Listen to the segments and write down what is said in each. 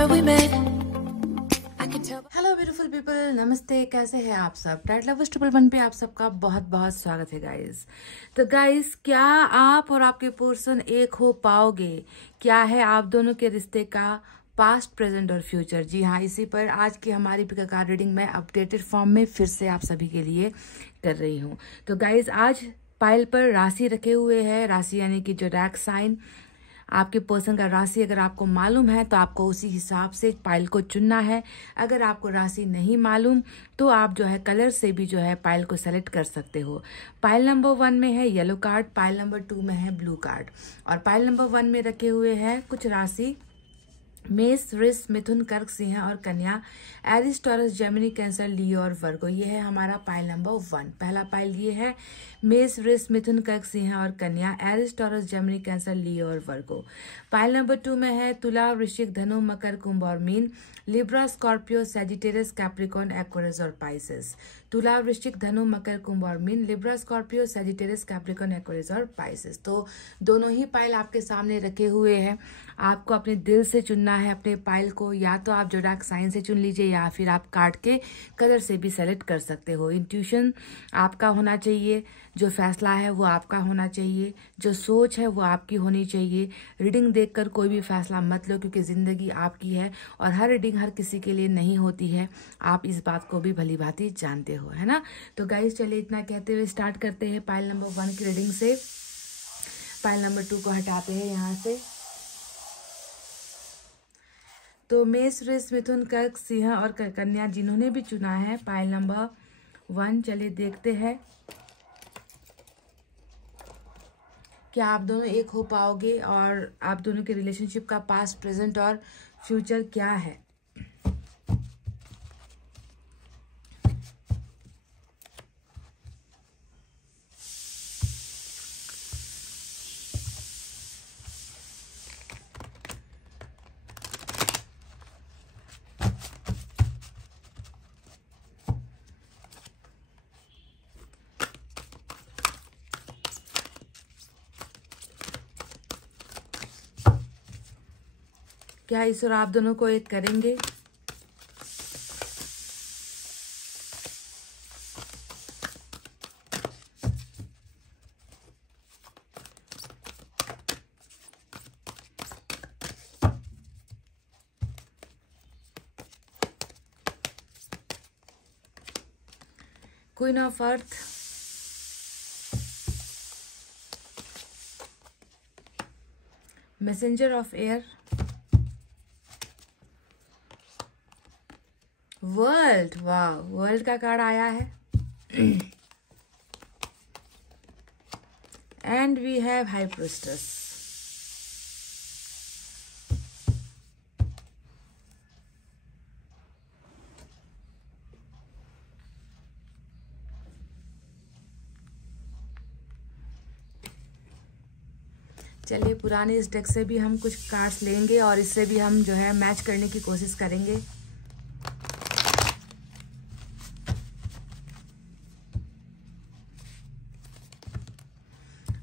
Hello beautiful people, नमस्ते। कैसे हैं आप सब? टाइट लवर्स 111 पे आप सबका बहुत बहुत स्वागत है गाइस। तो गाइस, क्या आप और आपके पर्सन एक हो पाओगे? क्या है आप दोनों के रिश्ते का पास्ट, प्रेजेंट और फ्यूचर? जी हाँ, इसी पर आज की हमारी पिका रीडिंग मैं अपडेटेड फॉर्म में फिर से आप सभी के लिए कर रही हूँ। तो गाइस, आज पाइल पर राशि रखे हुए हैं। राशि यानी कि जो रैक साइन, आपके पर्सन का राशि अगर आपको मालूम है तो आपको उसी हिसाब से पाइल को चुनना है। अगर आपको राशि नहीं मालूम तो आप जो है कलर से भी जो है पाइल को सेलेक्ट कर सकते हो। पाइल नंबर 1 में है येलो कार्ड, पाइल नंबर 2 में है ब्लू कार्ड और पाइल नंबर 1 में रखे हुए हैं कुछ राशि मेष, वृष, मिथुन, कर्क, सिंह और कन्या, एरिस, टॉरस, जेमिनी, कैंसर, लियो और वर्गो। ये है हमारा पाइल नंबर 1। पहला पाइल ये है मेष, वृष, मिथुन, कर्क, सिंह और कन्या, एरिस, टॉरस, जेमिनी, कैंसर, लियो और वर्गो। पाइल नंबर 2 में है तुला, वृश्चिक, धनु, मकर, कुंभ और mean, Libra, Scorpio, Sagittarius, Capricorn, Aquarius और पाइसेस। तुला, वृश्चिक, धनु, मकर, कुंभ और mean, Libra, Scorpio, Sagittarius, Capricorn, Aquarius और पाइसेस। तो दोनों ही पाइल आपके सामने रखे हुए हैं। आपको अपने दिल से चुनना है अपने पाइल को। या तो आप जोडाक साइन से चुन लीजिए या फिर आप कार्ड के कलर से भी सेलेक्ट कर सकते हो। इंट्यूशन आपका होना चाहिए, जो फैसला है वो आपका होना चाहिए, जो सोच है वो आपकी होनी चाहिए। रीडिंग देखकर कोई भी फैसला मत लो, क्योंकि जिंदगी आपकी है और हर रीडिंग हर किसी के लिए नहीं होती है। आप इस बात को भी भली भांति जानते हो, है ना? तो गाइस, चलिए इतना कहते हुए स्टार्ट करते हैं पाइल नंबर 1 की रीडिंग से। पाइल नंबर 2 को हटाते हैं यहाँ से। तो मेष, वृष, मिथुन, कर्क, सिंह और कन्या जिन्होंने भी चुना है पाइल नंबर 1, चलिए देखते हैं क्या आप दोनों एक हो पाओगे और आप दोनों के रिलेशनशिप का पास्ट, प्रेजेंट और फ्यूचर क्या है। क्या ईश्वर आप दोनों को एक करेंगे? Queen of earth, messenger of air, world. वाह, वर्ल्ड का कार्ड आया है। And we have high priestess. चलिए, पुराने इस डेक से भी हम कुछ कार्ड्स लेंगे और इससे भी हम जो है मैच करने की कोशिश करेंगे।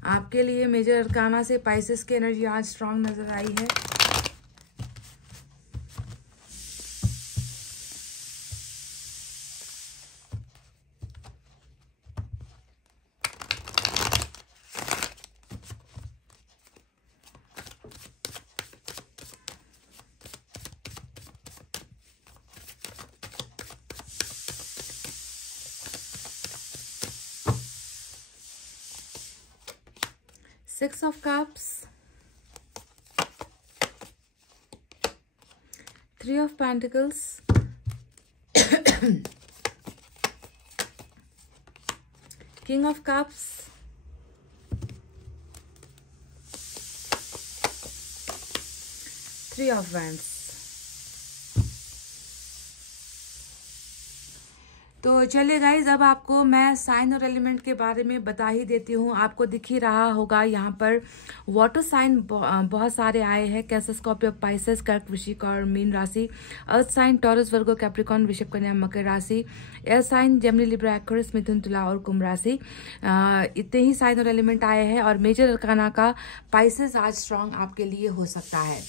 आपके लिए मेजर अरकाना से पाइसेस की एनर्जी आज स्ट्रांग नजर आई है। Six of Cups, 3 of Pentacles, King of Cups, 3 of Wands। तो चलिए गाइज, अब आपको मैं साइन और एलिमेंट के बारे में बता ही देती हूँ। आपको दिख ही रहा होगा यहाँ पर वाटर साइन बहुत सारे आए हैं। कैंसर, स्कॉर्पियो, पाइसेस, कर्क, वृश्चिक और मीन राशि। Earth sign Taurus, Virgo, Capricorn, वृषभ, कन्या, मकर राशि। Air sign Gemini, Libra, Aquarius, मिथुन, तुला और कुंभ राशि। इतने ही साइन और एलिमेंट आए हैं और मेजर अरकाना का पाइसेस आज स्ट्रांग आपके लिए हो सकता है।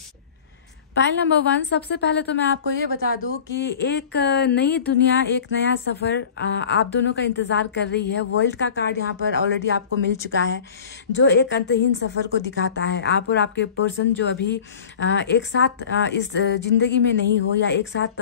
फाइल नंबर 1, सबसे पहले तो मैं आपको ये बता दूं कि एक नई दुनिया, एक नया सफर आप दोनों का इंतजार कर रही है। वर्ल्ड का कार्ड यहाँ पर ऑलरेडी आपको मिल चुका है, जो एक अंतहीन सफर को दिखाता है। आप और आपके पर्सन जो अभी एक साथ इस जिंदगी में नहीं हो, या एक साथ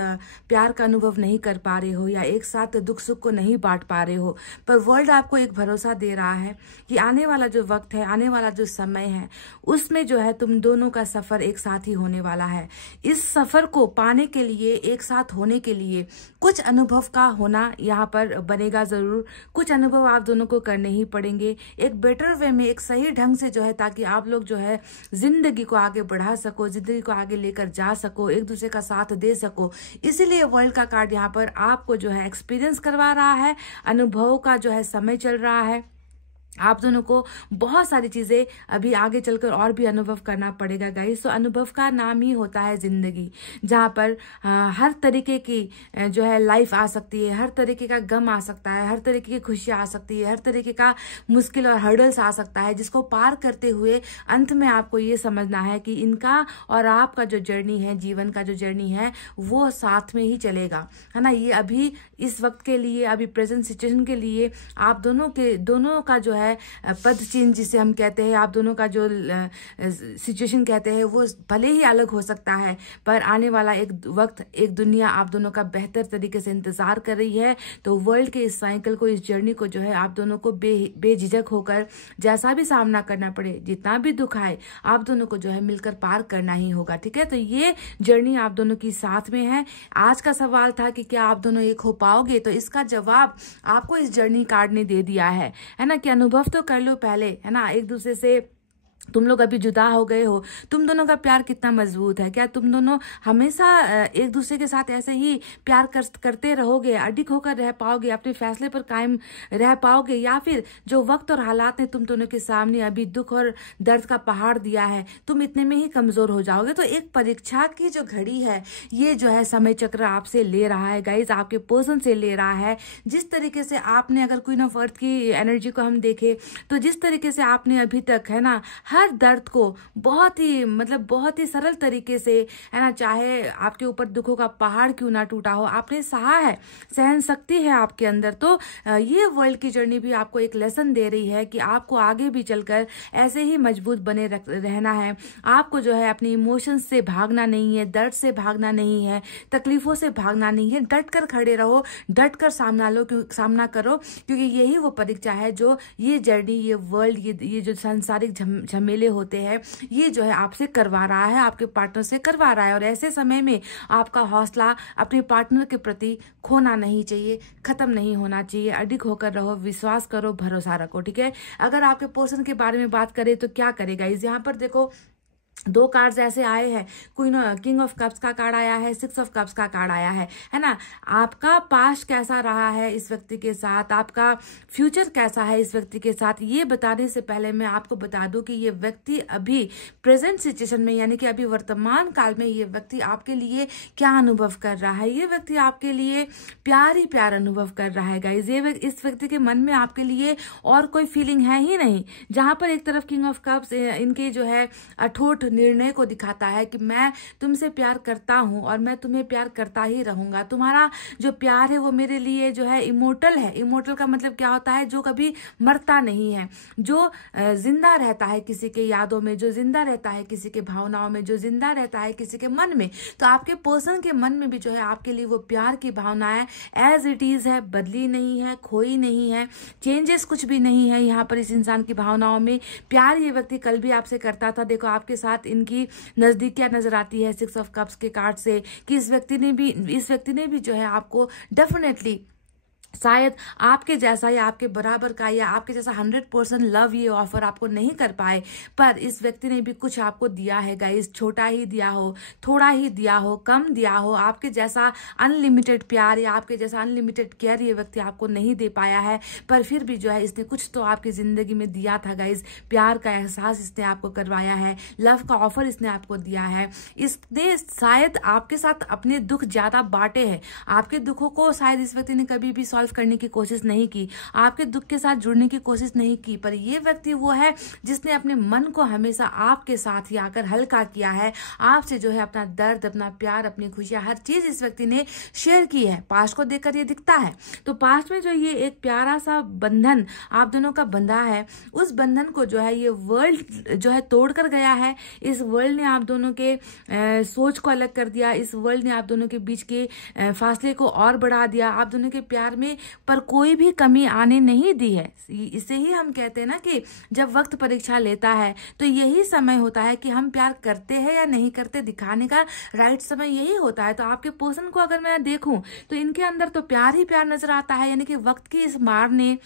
प्यार का अनुभव नहीं कर पा रहे हो, या एक साथ दुख सुख को नहीं बांट पा रहे हो, पर वर्ल्ड आपको एक भरोसा दे रहा है कि आने वाला जो वक्त है, आने वाला जो समय है, उसमें जो है तुम दोनों का सफर एक साथ ही होने वाला है। इस सफर को पाने के लिए, एक साथ होने के लिए कुछ अनुभव का होना यहाँ पर बनेगा जरूर। कुछ अनुभव आप दोनों को करने ही पड़ेंगे, एक बेटर वे में, एक सही ढंग से जो है, ताकि आप लोग जो है जिंदगी को आगे बढ़ा सको, जिंदगी को आगे लेकर जा सको, एक दूसरे का साथ दे सको। इसीलिए वर्ल्ड का कार्ड यहाँ पर आपको जो है एक्सपीरियंस करवा रहा है, अनुभव का जो है समय चल रहा है। आप दोनों को बहुत सारी चीजें अभी आगे चलकर और भी अनुभव करना पड़ेगा गाइस। तो अनुभव का नाम ही होता है जिंदगी, जहाँ पर हर तरीके की जो है लाइफ आ सकती है, हर तरीके का गम आ सकता है, हर तरीके की खुशियां आ सकती है, हर तरीके का मुश्किल और हर्डल्स आ सकता है, जिसको पार करते हुए अंत में आपको ये समझना है कि इनका और आपका जो जर्नी है, जीवन का जो जर्नी है, वो साथ में ही चलेगा, है ना। ये अभी इस वक्त के लिए, अभी प्रेजेंट सिचुएशन के लिए आप दोनों का जो है पद चेंज जिसे हम कहते हैं, आप दोनों का जो सिचुएशन कहते हैं, वो भले ही अलग हो सकता है, पर आने वाला एक वक्त, एक दुनिया आप दोनों का बेहतर तरीके से इंतजार कर रही है। तो वर्ल्ड के इस साइकिल को, इस जर्नी को जो है आप दोनों को बेझिझक होकर जैसा भी सामना करना पड़े, जितना भी दुख आए, आप दोनों को जो है मिलकर पार करना ही होगा, ठीक है। तो ये जर्नी आप दोनों की साथ में है। आज का सवाल था कि क्या आप दोनों एक हो पाओगे, तो इसका जवाब आपको इस जर्नी कार्ड ने दे दिया है ना। कि अनुभव तो कर लो पहले, है ना। एक दूसरे से तुम लोग अभी जुदा हो गए हो, तुम दोनों का प्यार कितना मजबूत है। क्या तुम दोनों हमेशा एक दूसरे के साथ ऐसे ही प्यार करते रहोगे, अडिग होकर रह पाओगे, अपने फैसले पर कायम रह पाओगे, या फिर जो वक्त और हालात ने तुम दोनों के सामने अभी दुख और दर्द का पहाड़ दिया है, तुम इतने में ही कमजोर हो जाओगे। तो एक परीक्षा की जो घड़ी है, ये जो है समय चक्र आपसे ले रहा है गाइज, आपके पर्सन से ले रहा है। जिस तरीके से आपने, अगर क्वीन ऑफ अर्थ की एनर्जी को हम देखें, तो जिस तरीके से आपने अभी तक, है ना, हर दर्द को बहुत ही सरल तरीके से, है ना, चाहे आपके ऊपर दुखों का पहाड़ क्यों ना टूटा हो, आपने सहा है, सहन शक्ति है आपके अंदर। तो ये वर्ल्ड की जर्नी भी आपको एक लेसन दे रही है कि आपको आगे भी चलकर ऐसे ही मजबूत बने रहना है। आपको जो है अपनी इमोशंस से भागना नहीं है, दर्द से भागना नहीं है, तकलीफों से भागना नहीं है। डट कर खड़े रहो, डट कर सामना करो, क्योंकि यही वो परीक्षा है जो ये जर्नी, ये वर्ल्ड, ये जो सांसारिक झमेले होते हैं, ये जो है आपसे करवा रहा है, आपके पार्टनर से करवा रहा है। और ऐसे समय में आपका हौसला अपने पार्टनर के प्रति खोना नहीं चाहिए, खत्म नहीं होना चाहिए। अडिग होकर रहो, विश्वास करो, भरोसा रखो, ठीक है। अगर आपके पर्सन के बारे में बात करें तो क्या करेगा इस, यहाँ पर देखो 2 कार्ड्स ऐसे आए हैं, किंग ऑफ कप्स का कार्ड आया है, 6 ऑफ कप्स का कार्ड आया है ना। आपका पास्ट कैसा रहा है इस व्यक्ति के साथ, आपका फ्यूचर कैसा है इस व्यक्ति के साथ, ये बताने से पहले मैं आपको बता दूं कि ये व्यक्ति अभी प्रेजेंट सिचुएशन में, यानी कि अभी वर्तमान काल में, ये व्यक्ति आपके लिए क्या अनुभव कर रहा है। ये व्यक्ति आपके लिए प्यार ही प्यार अनुभव कर रहा है गाइज। इस व्यक्ति के मन में आपके लिए और कोई फीलिंग है ही नहीं। जहां पर एक तरफ किंग ऑफ कप्स इनके जो है अठोट निर्णय को दिखाता है कि मैं तुमसे प्यार करता हूं और मैं तुम्हें प्यार करता ही रहूंगा। तुम्हारा जो प्यार है वो मेरे लिए जो है इमोर्टल है। इमोर्टल का मतलब क्या होता है, जो कभी मरता नहीं है, जो जिंदा रहता है किसी के यादों में, जो जिंदा रहता है किसी के भावनाओं में, जो जिंदा रहता है किसी के मन में। तो आपके पर्सन के मन में भी जो है आपके लिए वो प्यार की भावना है, एज इट इज है, बदली नहीं है, खोई नहीं है, चेंजेस कुछ भी नहीं है यहाँ पर इस इंसान की भावनाओं में। प्यार ये व्यक्ति कल भी आपसे करता था। देखो आपके साथ इनकी नजदीकियां नजर आती है 6 ऑफ कप्स के कार्ड से, कि इस व्यक्ति ने भी जो है आपको डेफिनेटली शायद आपके जैसा या आपके बराबर का या आपके जैसा 100% लव ये ऑफर आपको नहीं कर पाए, पर इस व्यक्ति ने भी कुछ आपको दिया है गाइस। छोटा ही दिया हो, थोड़ा ही दिया हो, कम दिया हो, आपके जैसा अनलिमिटेड प्यार या आपके जैसा अनलिमिटेड केयर ये व्यक्ति आपको नहीं दे पाया है, पर फिर भी जो है इसने कुछ तो आपकी जिंदगी में दिया था गाइस। प्यार का एहसास इसने आपको करवाया है, लव का ऑफर इसने आपको दिया है। इसने शायद आपके साथ अपने दुख ज्यादा बांटे हैं, आपके दुखों को शायद इस व्यक्ति ने कभी भी सॉल्व करने की कोशिश नहीं की, आपके दुख के साथ जुड़ने की कोशिश नहीं की, पर ये व्यक्ति वो है जिसने अपने मन को हमेशा आपके साथ ही आकर हल्का किया है, आपसे जो है अपना दर्द, अपना प्यार, अपनी खुशियां, हर चीज इस व्यक्ति ने शेयर की है। पास्ट को देखकर ये दिखता है। तो पास्ट में जो ये एक प्यारा सा बंधन आप दोनों का बंधा है, उस बंधन को जो है ये वर्ल्ड जो है तोड़ कर गया है। इस वर्ल्ड ने आप दोनों के सोच को अलग कर दिया, इस वर्ल्ड ने आप दोनों के बीच के फासले को और बढ़ा दिया, आप दोनों के प्यार में पर कोई भी कमी आने नहीं दी है। इसे ही हम कहते हैं ना कि जब वक्त परीक्षा लेता है तो यही समय होता है कि हम प्यार करते हैं या नहीं करते, दिखाने का राइट समय यही होता है। तो आपके पर्सन को अगर मैं देखूं तो इनके अंदर तो प्यार ही प्यार नजर आता है, यानी कि वक्त की इस मार ने,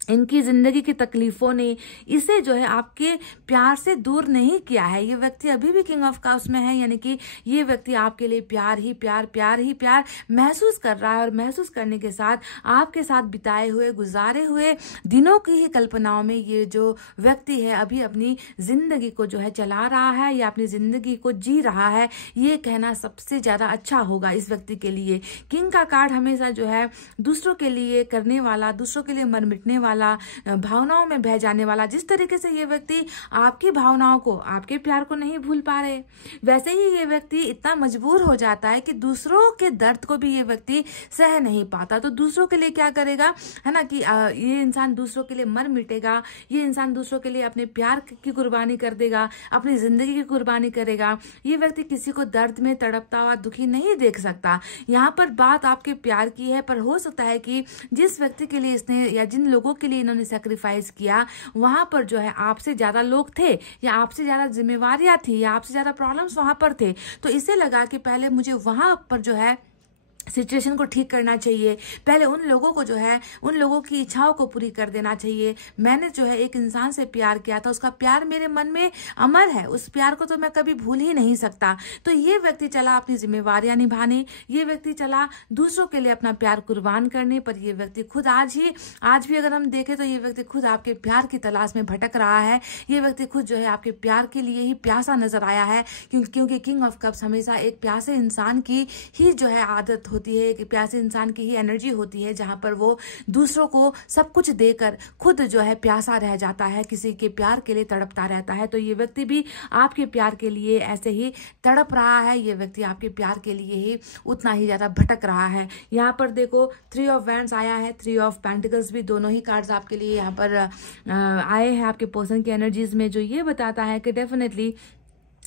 इनकी जिंदगी की तकलीफों ने इसे जो है आपके प्यार से दूर नहीं किया है। ये व्यक्ति अभी भी किंग ऑफ कप्स में है, यानी कि ये व्यक्ति आपके लिए प्यार ही प्यार, प्यार ही प्यार महसूस कर रहा है, और महसूस करने के साथ आपके साथ बिताए हुए, गुजारे हुए दिनों की ही कल्पनाओं में ये जो व्यक्ति है अभी अपनी जिंदगी को जो है चला रहा है या अपनी जिंदगी को जी रहा है। ये कहना सबसे ज्यादा अच्छा होगा इस व्यक्ति के लिए। किंग का कार्ड हमेशा जो है दूसरों के लिए करने वाला, दूसरों के लिए मर मिटने वाला, भावनाओं में बह जाने वाला, जिस तरीके से ये व्यक्ति आपकी भावनाओं को, आपके प्यार को नहीं भूल पा रहे, वैसे ही ये व्यक्ति इतना मजबूर हो जाता है कि दूसरों के दर्द को भी ये व्यक्ति सह नहीं पाता। तो दूसरों के लिए क्या करेगा, है ना, कि ये इंसान दूसरों के लिए मर मिटेगा, ये इंसान दूसरों के लिए अपने प्यार की कुर्बानी कर देगा, अपनी जिंदगी की कुर्बानी करेगा। ये व्यक्ति किसी को दर्द में तड़पता हुआ दुखी नहीं देख सकता। यहाँ पर बात आपके प्यार की है, पर हो सकता है कि जिस व्यक्ति के लिए इसने या जिन लोगों के लिए इन्होंने सैक्रिफाइस किया, वहां पर जो है आपसे ज्यादा लोग थे, या आपसे ज्यादा जिम्मेवारियां थी, या आपसे ज्यादा प्रॉब्लम्स वहां पर थे। तो इसे लगा कि पहले मुझे वहां पर जो है सिचुएशन को ठीक करना चाहिए, पहले उन लोगों को जो है, उन लोगों की इच्छाओं को पूरी कर देना चाहिए। मैंने जो है एक इंसान से प्यार किया था, उसका प्यार मेरे मन में अमर है, उस प्यार को तो मैं कभी भूल ही नहीं सकता। तो ये व्यक्ति चला अपनी जिम्मेवारियां निभाने, ये व्यक्ति चला दूसरों के लिए अपना प्यार कुर्बान करने, पर ये व्यक्ति खुद आज भी अगर हम देखें तो ये व्यक्ति खुद आपके प्यार की तलाश में भटक रहा है। ये व्यक्ति खुद जो है आपके प्यार के लिए ही प्यासा नजर आया है, क्योंकि किंग ऑफ कप्स हमेशा एक प्यासे इंसान की ही जो है आदत होती है, कि प्यासे इंसान की ही एनर्जी होती है, जहां पर वो दूसरों को सब कुछ देकर खुद जो है प्यासा रह जाता है, किसी के प्यार के लिए तड़पता रहता है। तो ये व्यक्ति भी आपके प्यार के लिए ऐसे ही तड़प रहा है, ये व्यक्ति आपके प्यार के लिए ही उतना ही ज्यादा भटक रहा है। यहाँ पर देखो 3 ऑफ वैंड्स आया है, 3 ऑफ पेंटिकल्स भी, दोनों ही कार्ड्स आपके लिए यहाँ पर आए हैं आपके पर्सन की एनर्जीज में, जो ये बताता है कि डेफिनेटली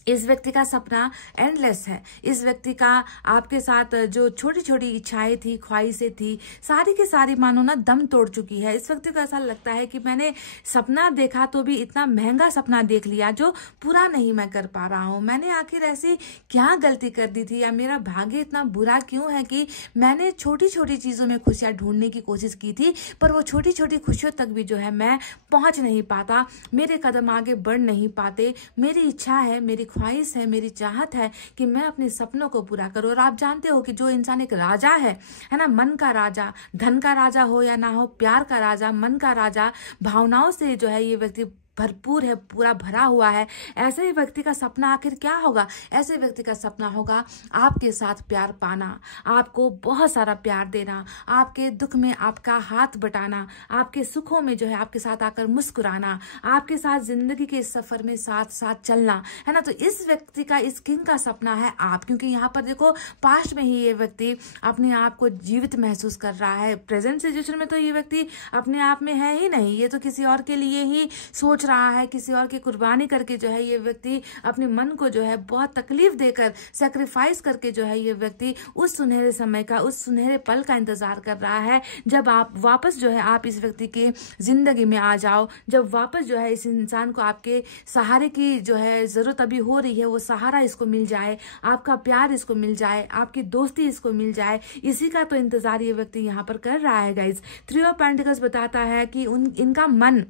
इस व्यक्ति का सपना एंडलेस है। इस व्यक्ति का आपके साथ जो छोटी छोटी इच्छाएं थी, ख्वाहिशें थी, सारी की सारी मानो ना दम तोड़ चुकी है। इस व्यक्ति को ऐसा लगता है कि मैंने सपना देखा तो भी इतना महंगा सपना देख लिया जो पूरा नहीं मैं कर पा रहा हूँ। मैंने आखिर ऐसी क्या गलती कर दी थी, या मेरा भाग्य इतना बुरा क्यों है कि मैंने छोटी छोटी चीजों में खुशियां ढूंढने की कोशिश की थी, पर वो छोटी छोटी खुशियों तक भी जो है मैं पहुंच नहीं पाता, मेरे कदम आगे बढ़ नहीं पाते। मेरी इच्छा है, मेरी ख्वाहिश है, मेरी चाहत है कि मैं अपने सपनों को पूरा करूं। और आप जानते हो कि जो इंसान एक राजा है ना, मन का राजा, धन का राजा हो या ना हो, प्यार का राजा, मन का राजा, भावनाओं से जो है ये व्यक्ति भरपूर है, पूरा भरा हुआ है। ऐसे ही व्यक्ति का सपना आखिर क्या होगा? ऐसे व्यक्ति का सपना होगा आपके साथ प्यार पाना, आपको बहुत सारा प्यार देना, आपके दुख में आपका हाथ बटाना, आपके सुखों में जो है आपके साथ आकर मुस्कुराना, आपके साथ जिंदगी के इस सफर में साथ साथ चलना, है ना। तो इस व्यक्ति का, इस किंग का सपना है आप, क्योंकि यहाँ पर देखो पास्ट में ही ये व्यक्ति अपने आप को जीवित महसूस कर रहा है। प्रेजेंट सिचुएशन में तो ये व्यक्ति अपने आप में है ही नहीं, ये तो किसी और के लिए ही सोच रहा है, किसी और की कुर्बानी करके जो है ये व्यक्ति अपने मन को जो है बहुत तकलीफ देकर, सैक्रिफाइस करके जो है ये व्यक्ति उस सुनहरे समय का, उस सुनहरे पल का इंतजार कर रहा है, जब आप वापस जो है आप इस व्यक्ति के जिंदगी में आ जाओ, जब वापस जो है इस इंसान को आपके सहारे की जो है जरूरत अभी हो रही है, वो सहारा इसको मिल जाए, आपका प्यार इसको मिल जाए, आपकी दोस्ती इसको मिल जाए, इसी का तो इंतजार ये व्यक्ति यहाँ पर कर रहा है गाइज। 3 ऑफ पेंटिकल्स बताता है कि इनका मन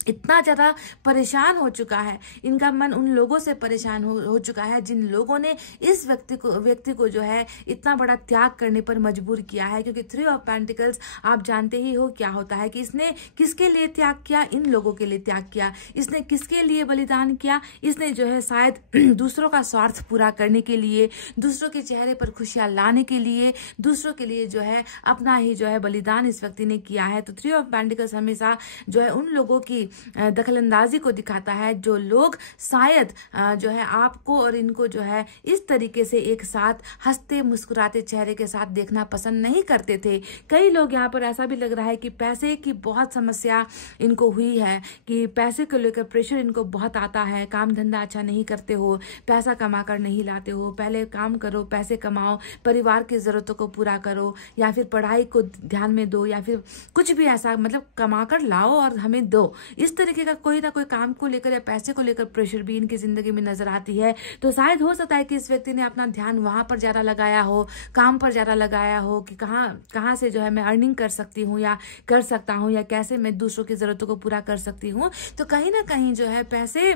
इतना ज़्यादा परेशान हो चुका है, इनका मन उन लोगों से परेशान हो चुका है जिन लोगों ने इस व्यक्ति को जो है इतना बड़ा त्याग करने पर मजबूर किया है। क्योंकि 3 ऑफ पेंटिकल्स आप जानते ही हो क्या होता है कि इसने किसके लिए त्याग किया, इन लोगों के लिए त्याग किया। इसने किसके लिए बलिदान किया, इसने जो है शायद दूसरों का स्वार्थ पूरा करने के लिए, दूसरों के चेहरे पर खुशियां लाने के लिए, दूसरों के लिए जो है अपना ही जो है बलिदान इस व्यक्ति ने किया है। तो 3 ऑफ पेंटिकल्स हमेशा जो है उन लोगों की दखलंदाजी को दिखाता है जो लोग शायद जो है आपको और इनको जो है इस तरीके से एक साथ हंसते मुस्कुराते चेहरे के साथ देखना पसंद नहीं करते थे। कई लोग यहाँ पर ऐसा भी लग रहा है कि पैसे की बहुत समस्या इनको हुई है, कि पैसे को लेकर प्रेशर इनको बहुत आता है। काम धंधा अच्छा नहीं करते हो, पैसा कमा कर नहीं लाते हो, पहले काम करो, पैसे कमाओ, परिवार की जरूरतों को पूरा करो, या फिर पढ़ाई को ध्यान में दो, या फिर कुछ भी ऐसा मतलब कमा कर लाओ और हमें दो। इस तरीके का कोई ना कोई काम को लेकर या पैसे को लेकर प्रेशर भी इनकी जिंदगी में नजर आती है। तो शायद हो सकता है कि इस व्यक्ति ने अपना ध्यान वहां पर ज्यादा लगाया हो, काम पर ज्यादा लगाया हो कि कहाँ से जो है मैं अर्निंग कर सकती हूँ या कर सकता हूँ, या कैसे मैं दूसरों की जरूरतों को पूरा कर सकती हूँ। तो कहीं ना कहीं जो है पैसे,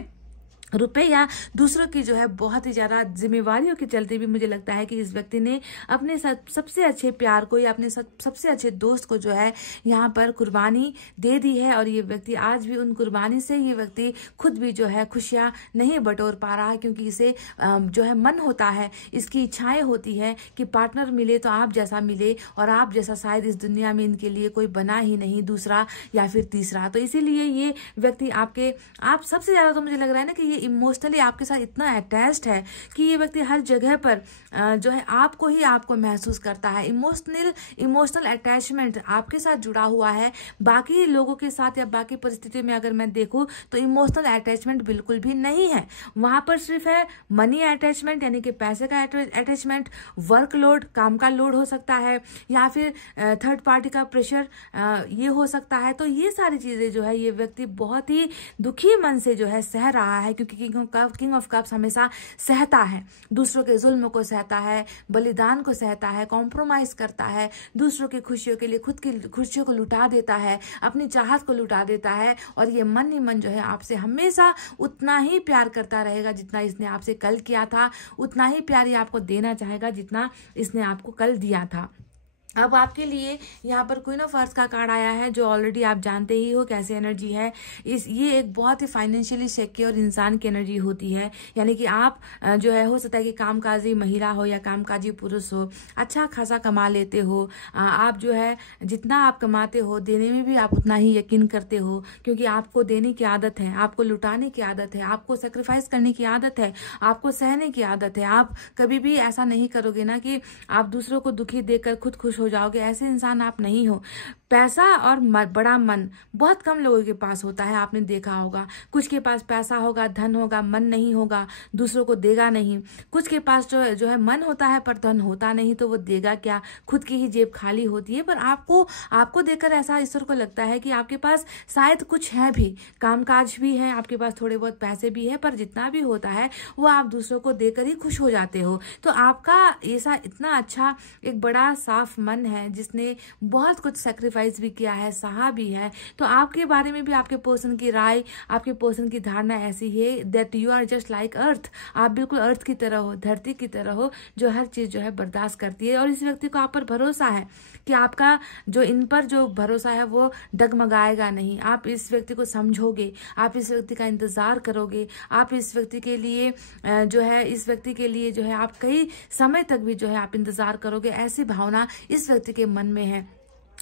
रुपए या दूसरों की जो है बहुत ही ज्यादा जिम्मेवारियों के चलते भी मुझे लगता है कि इस व्यक्ति ने अपने सबसे अच्छे प्यार को या अपने सबसे अच्छे दोस्त को जो है यहाँ पर कुर्बानी दे दी है। और ये व्यक्ति आज भी उन कुर्बानी से ये व्यक्ति खुद भी जो है खुशियां नहीं बटोर पा रहा है, क्योंकि इसे जो है मन होता है, इसकी इच्छाएं होती है कि पार्टनर मिले तो आप जैसा मिले, और आप जैसा शायद इस दुनिया में इनके लिए कोई बना ही नहीं, दूसरा या फिर तीसरा। तो इसीलिए ये व्यक्ति आप सबसे ज्यादा तो मुझे लग रहा है ना कि ये इमोशनली आपके साथ इतना अटैच्ड है कि ये व्यक्ति हर जगह पर जो है आपको महसूस करता है। इमोशनल अटैचमेंट आपके साथ जुड़ा हुआ है। बाकी लोगों के साथ या बाकी परिस्थितियों में अगर मैं देखूं तो इमोशनल अटैचमेंट बिल्कुल भी नहीं है। वहां पर सिर्फ है मनी अटैचमेंट, यानी कि पैसे का अटैचमेंट, वर्कलोड, काम का लोड हो सकता है, या फिर थर्ड पार्टी का प्रेशर ये हो सकता है। तो ये सारी चीजें जो है ये व्यक्ति बहुत ही दुखी मन से जो है सह रहा है, क्योंकि किंग ऑफ कप्स हमेशा सहता है, दूसरों के जुल्म को सहता है, बलिदान को सहता है, कॉम्प्रोमाइज करता है, दूसरों की खुशियों के लिए खुद की खुशियों को लुटा देता है, अपनी चाहत को लुटा देता है। और ये मन ही मन जो है आपसे हमेशा उतना ही प्यार करता रहेगा जितना इसने आपसे कल किया था, उतना ही प्यार ये आपको देना चाहेगा जितना इसने आपको कल दिया था। अब आपके लिए यहाँ पर क्वीन ऑफ अर्थ का कार्ड आया है, जो ऑलरेडी आप जानते ही हो कैसे एनर्जी है। ये एक बहुत ही फाइनेंशियली सिक्योर इंसान की एनर्जी होती है, यानी कि आप जो है हो सकता है कि कामकाजी महिला हो या कामकाजी पुरुष हो, अच्छा खासा कमा लेते हो। आप जो है जितना आप कमाते हो देने में भी आप उतना ही यकीन करते हो, क्योंकि आपको देने की आदत है, आपको लुटाने की आदत है, आपको सेक्रीफाइस करने की आदत है, आपको सहने की आदत है। आप कभी भी ऐसा नहीं करोगे ना कि आप दूसरों को दुखी देखकर खुद खुश हो जाओगे, ऐसे इंसान आप नहीं हो। पैसा और बड़ा मन बहुत कम लोगों के पास होता है, आपने देखा होगा। कुछ के पास पैसा होगा, धन होगा, मन नहीं होगा, दूसरों को देगा नहीं। कुछ के पास जो है मन होता है पर धन होता नहीं, तो वो देगा क्या, खुद की ही जेब खाली होती है। पर आपको देखकर ऐसा ईश्वर को लगता है कि आपके पास शायद कुछ है भी, कामकाज भी है, आपके पास थोड़े बहुत पैसे भी है, पर जितना भी होता है वो आप दूसरों को देकर ही खुश हो जाते हो। तो आपका ऐसा इतना अच्छा एक बड़ा साफ मन है जिसने बहुत कुछ सेक्रीफाइस भी किया है, सहा भी है। तो आपके बारे में भी आपके पर्सन की राय, आपके पर्सन की धारणा ऐसी है that you are just like earth. आप बिल्कुल अर्थ की तरह हो, धरती की तरह हो, जो हर चीज जो है बर्दाश्त करती है। और इस व्यक्ति को आप पर भरोसा है कि आपका जो इन पर जो भरोसा है वो डगमगाएगा नहीं। आप इस व्यक्ति को समझोगे, आप इस व्यक्ति का इंतजार करोगे, आप इस व्यक्ति के लिए जो है आप कई समय तक भी जो है आप इंतजार करोगे। ऐसी भावना इस व्यक्ति के मन में है।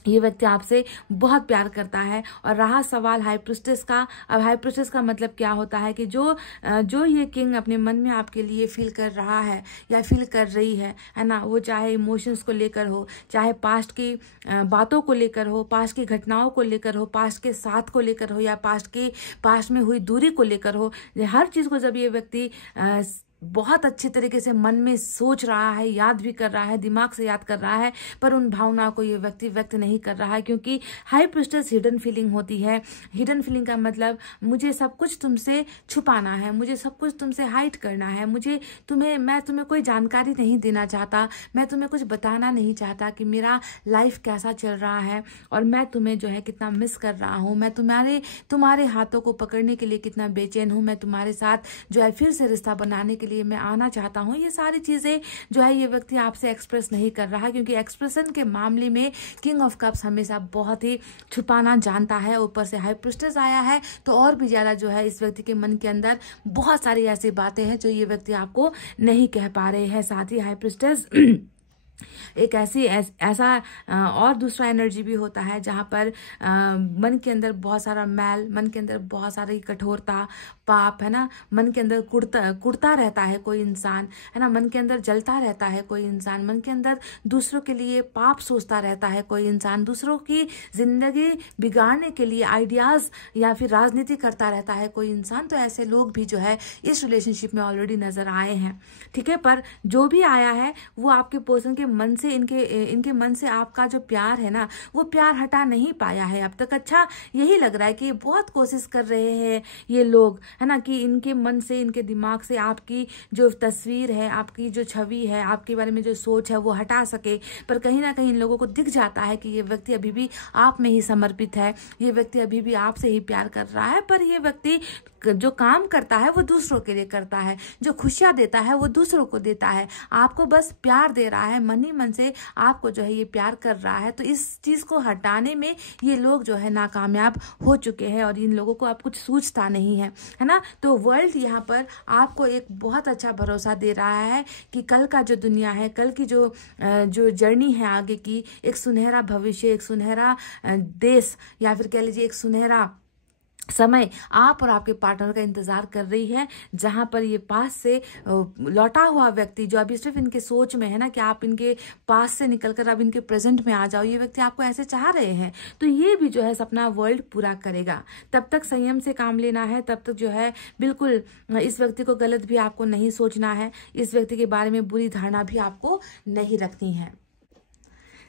ये व्यक्ति आपसे बहुत प्यार करता है। और रहा सवाल हाई प्रिस्टेस का, अब हाई प्रिस्टेस का मतलब क्या होता है कि जो ये किंग अपने मन में आपके लिए फील कर रहा है या फील कर रही है ना, वो चाहे इमोशंस को लेकर हो, चाहे पास्ट की बातों को लेकर हो, पास्ट की घटनाओं को लेकर हो, पास्ट के साथ को लेकर हो, या पास्ट में हुई दूरी को लेकर हो, हर चीज को जब ये व्यक्ति बहुत अच्छे तरीके से मन में सोच रहा है, याद भी कर रहा है, दिमाग से याद कर रहा है, पर उन भावनाओं को ये व्यक्ति व्यक्त नहीं कर रहा है, क्योंकि हाई प्रीस्टेस हिडन फीलिंग होती है। हिडन फीलिंग का मतलब मुझे सब कुछ तुमसे छुपाना है, मुझे सब कुछ तुमसे हाइड करना है, मैं तुम्हें कोई जानकारी नहीं देना चाहता, मैं तुम्हें कुछ बताना नहीं चाहता कि मेरा लाइफ कैसा चल रहा है और मैं तुम्हें जो है कितना मिस कर रहा हूँ, मैं तुम्हारे हाथों को पकड़ने के लिए कितना बेचैन हूँ, मैं तुम्हारे साथ जो है फिर से रिश्ता बनाने के लिए मैं आना चाहता हूँ। ये सारी चीजें जो है ये व्यक्ति आपसे एक्सप्रेस नहीं कर रहा, क्योंकि एक्सप्रेशन के मामले में किंग ऑफ कप्स हमेशा बहुत ही छुपाना जानता है। ऊपर से हाई प्रीस्टेस आया है तो और भी ज्यादा जो है इस व्यक्ति के मन के अंदर बहुत सारी ऐसी बातें हैं जो ये व्यक्ति आपको नहीं कह पा रहे हैं। साथ ही हाई प्रीस्टेस एक ऐसा और दूसरा एनर्जी भी होता है जहां पर मन के अंदर बहुत सारा मैल, मन के अंदर बहुत सारी कठोरता, पाप, है ना, मन के अंदर कुड़ता रहता है कोई इंसान, है ना, मन के अंदर जलता रहता है कोई इंसान, मन के अंदर दूसरों के लिए पाप सोचता रहता है कोई इंसान, दूसरों की जिंदगी बिगाड़ने के लिए आइडियाज या फिर राजनीति करता रहता है कोई इंसान। तो ऐसे लोग भी जो है इस रिलेशनशिप में ऑलरेडी नजर आए हैं, ठीक है। पर जो भी आया है वो आपके पर्सन के मन से, इनके मन से आपका जो प्यार है ना वो प्यार हटा नहीं पाया है अब तक। अच्छा, यही लग रहा है कि बहुत कोशिश कर रहे हैं ये लोग, है ना, कि इनके मन से, इनके दिमाग से आपकी जो तस्वीर है, आपकी जो छवि है, आपके बारे में जो सोच है वो हटा सके। पर कहीं ना कहीं इन लोगों को दिख जाता है कि ये व्यक्ति अभी भी आप में ही समर्पित है, ये व्यक्ति अभी भी आपसे ही प्यार कर रहा है। पर ये व्यक्ति जो काम करता है वो दूसरों के लिए करता है, जो खुशियां देता है वो दूसरों को देता है, आपको बस प्यार दे रहा है, मन ही मन से आपको जो है ये प्यार कर रहा है। तो इस चीज को हटाने में ये लोग जो है नाकामयाब हो चुके हैं और इन लोगों को अब कुछ सूझता नहीं है ना। तो वर्ल्ड यहाँ पर आपको एक बहुत अच्छा भरोसा दे रहा है कि कल का जो दुनिया है, कल की जो जर्नी है आगे की, एक सुनहरा भविष्य, एक सुनहरा देश, या फिर कह लीजिए एक सुनहरा समय आप और आपके पार्टनर का इंतजार कर रही है, जहां पर ये पास से लौटा हुआ व्यक्ति जो अभी सिर्फ इनके सोच में है ना कि आप इनके पास से निकलकर अब इनके प्रेजेंट में आ जाओ, ये व्यक्ति आपको ऐसे चाह रहे हैं। तो ये भी जो है सपना वर्ल्ड पूरा करेगा। तब तक संयम से काम लेना है, तब तक जो है बिल्कुल इस व्यक्ति को गलत भी आपको नहीं सोचना है, इस व्यक्ति के बारे में बुरी धारणा भी आपको नहीं रखनी है।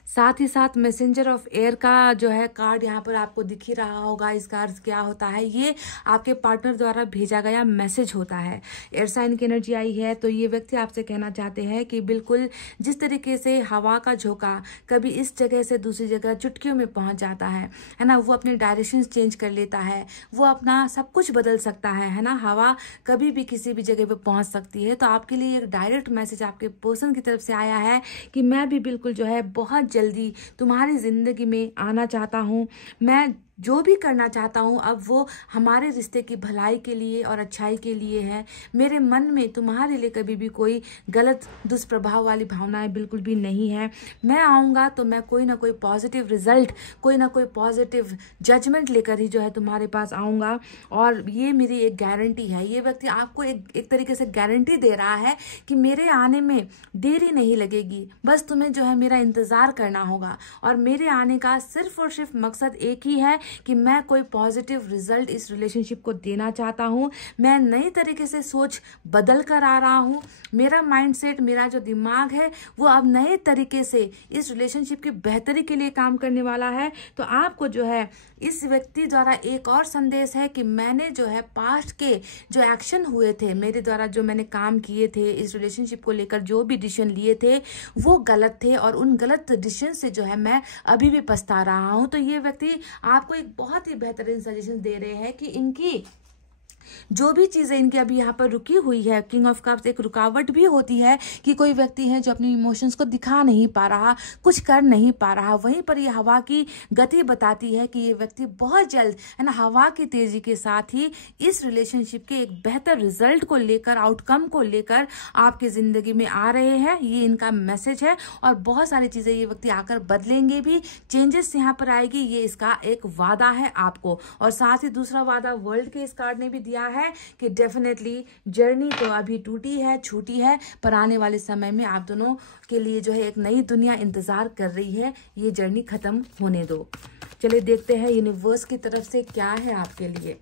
साथ ही साथ मैसेंजर ऑफ एयर का जो है कार्ड यहाँ पर आपको दिख ही रहा होगा। इसका अर्थ क्या होता है, ये आपके पार्टनर द्वारा भेजा गया मैसेज होता है। एयर साइन की एनर्जी आई है तो ये व्यक्ति आपसे कहना चाहते हैं कि बिल्कुल जिस तरीके से हवा का झोंका कभी इस जगह से दूसरी जगह चुटकियों में पहुंच जाता है ना, वो अपने डायरेक्शन चेंज कर लेता है, वो अपना सब कुछ बदल सकता है ना। हवा कभी भी किसी भी जगह पे पहुंच सकती है। तो आपके लिए एक डायरेक्ट मैसेज आपके पर्सन की तरफ से आया है कि मैं भी बिल्कुल जो है बहुत जल्दी तुम्हारी जिंदगी में आना चाहता हूं, मैं जो भी करना चाहता हूं अब वो हमारे रिश्ते की भलाई के लिए और अच्छाई के लिए है। मेरे मन में तुम्हारे लिए कभी भी कोई गलत दुष्प्रभाव वाली भावनाएं बिल्कुल भी नहीं है। मैं आऊंगा तो मैं कोई ना कोई पॉजिटिव रिजल्ट, कोई ना कोई पॉजिटिव जजमेंट लेकर ही जो है तुम्हारे पास आऊंगा, और ये मेरी एक गारंटी है। ये व्यक्ति आपको एक तरीके से गारंटी दे रहा है कि मेरे आने में देरी नहीं लगेगी, बस तुम्हें जो है मेरा इंतजार करना होगा, और मेरे आने का सिर्फ और सिर्फ मकसद एक ही है कि मैं कोई पॉजिटिव रिजल्ट इस रिलेशनशिप को देना चाहता हूं। मैं नई तरीके से सोच बदल कर आ रहा हूं, मेरा माइंडसेट, मेरा जो दिमाग है वो अब नए तरीके से इस रिलेशनशिप की बेहतरी के लिए काम करने वाला है। तो आपको जो है इस व्यक्ति द्वारा एक और संदेश है कि मैंने जो है पास्ट के जो एक्शन हुए थे, मेरे द्वारा जो मैंने काम किए थे इस रिलेशनशिप को लेकर, जो भी डिसीजन लिए थे वो गलत थे, और उन गलत डिसीजन से जो है मैं अभी भी पछता रहा हूं। तो ये व्यक्ति आपको एक बहुत ही बेहतरीन सजेशन दे रहे हैं कि इनकी जो भी चीजें इनकी अभी यहाँ पर रुकी हुई है, किंग ऑफ कप्स एक रुकावट भी होती है कि कोई व्यक्ति है जो अपनी इमोशंस को दिखा नहीं पा रहा, कुछ कर नहीं पा रहा। वहीं पर ये हवा की गति बताती है कि ये व्यक्ति बहुत जल्द, है ना, हवा की तेजी के साथ ही इस रिलेशनशिप के एक बेहतर रिजल्ट को लेकर, आउटकम को लेकर आपकी जिंदगी में आ रहे हैं। ये इनका मैसेज है, और बहुत सारी चीजें ये व्यक्ति आकर बदलेंगे भी, चेंजेस यहाँ पर आएगी, ये इसका एक वादा है आपको। और साथ ही दूसरा वादा वर्ल्ड के इस कार्ड ने भी दिया है कि डेफिनेटली जर्नी तो अभी टूटी है, छूटी है, पर आने वाले समय में आप दोनों के लिए जो है एक नई दुनिया इंतजार कर रही है। ये जर्नी खत्म होने दो। चलिए देखते हैं यूनिवर्स की तरफ से क्या है आपके लिए।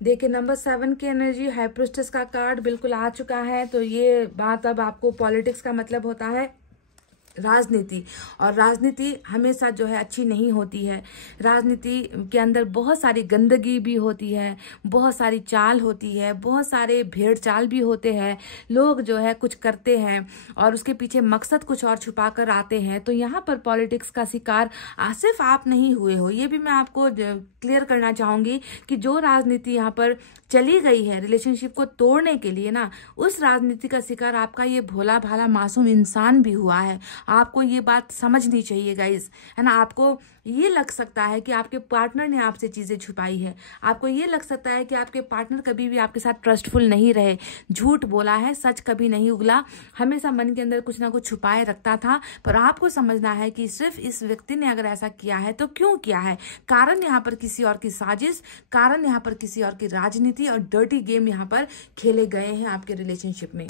देखिए नंबर 7 की एनर्जी, हाई प्रिस्टेस का कार्ड बिल्कुल आ चुका है। तो ये बात अब आपको पॉलिटिक्स का मतलब होता है राजनीति, और राजनीति हमेशा जो है अच्छी नहीं होती है। राजनीति के अंदर बहुत सारी गंदगी भी होती है, बहुत सारी चाल होती है, बहुत सारे भेड़ चाल भी होते हैं। लोग जो है कुछ करते हैं और उसके पीछे मकसद कुछ और छुपा कर आते हैं। तो यहाँ पर पॉलिटिक्स का शिकार सिर्फ आप नहीं हुए हो, ये भी मैं आपको क्लियर करना चाहूंगी कि जो राजनीति यहाँ पर चली गई है रिलेशनशिप को तोड़ने के लिए ना, उस राजनीति का शिकार आपका ये भोला भाला मासूम इंसान भी हुआ है। आपको ये बात समझनी चाहिए गाइस, है ना। आपको ये लग सकता है कि आपके पार्टनर ने आपसे चीजें छुपाई है, आपको ये लग सकता है कि आपके पार्टनर कभी भी आपके साथ ट्रस्टफुल नहीं रहे, झूठ बोला है, सच कभी नहीं उगला, हमेशा मन के अंदर कुछ ना कुछ छुपाए रखता था। पर आपको समझना है कि सिर्फ इस व्यक्ति ने अगर ऐसा किया है तो क्यों किया है। कारण यहाँ पर किसी और की साजिश, कारण यहाँ पर किसी और की राजनीति और डर्टी गेम यहाँ पर खेले गए हैं आपके रिलेशनशिप में।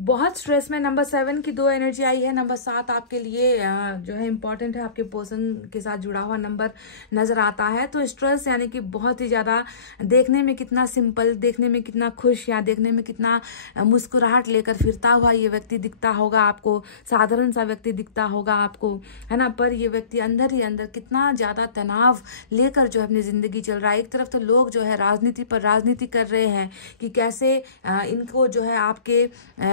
बहुत स्ट्रेस में नंबर 7 की 2 एनर्जी आई है। नंबर 7 आपके लिए जो है इम्पोर्टेंट है, आपके पर्सन के साथ जुड़ा हुआ नंबर नजर आता है। तो स्ट्रेस यानी कि बहुत ही ज्यादा, देखने में कितना सिंपल, देखने में कितना खुश या देखने में कितना मुस्कुराहट लेकर फिरता हुआ ये व्यक्ति दिखता होगा आपको, साधारण सा व्यक्ति दिखता होगा आपको, है ना। पर ये व्यक्ति अंदर ही अंदर कितना ज्यादा तनाव लेकर जो है अपनी जिंदगी चल रहा है। एक तरफ तो लोग जो है राजनीति पर राजनीति कर रहे हैं कि कैसे इनको जो है आपके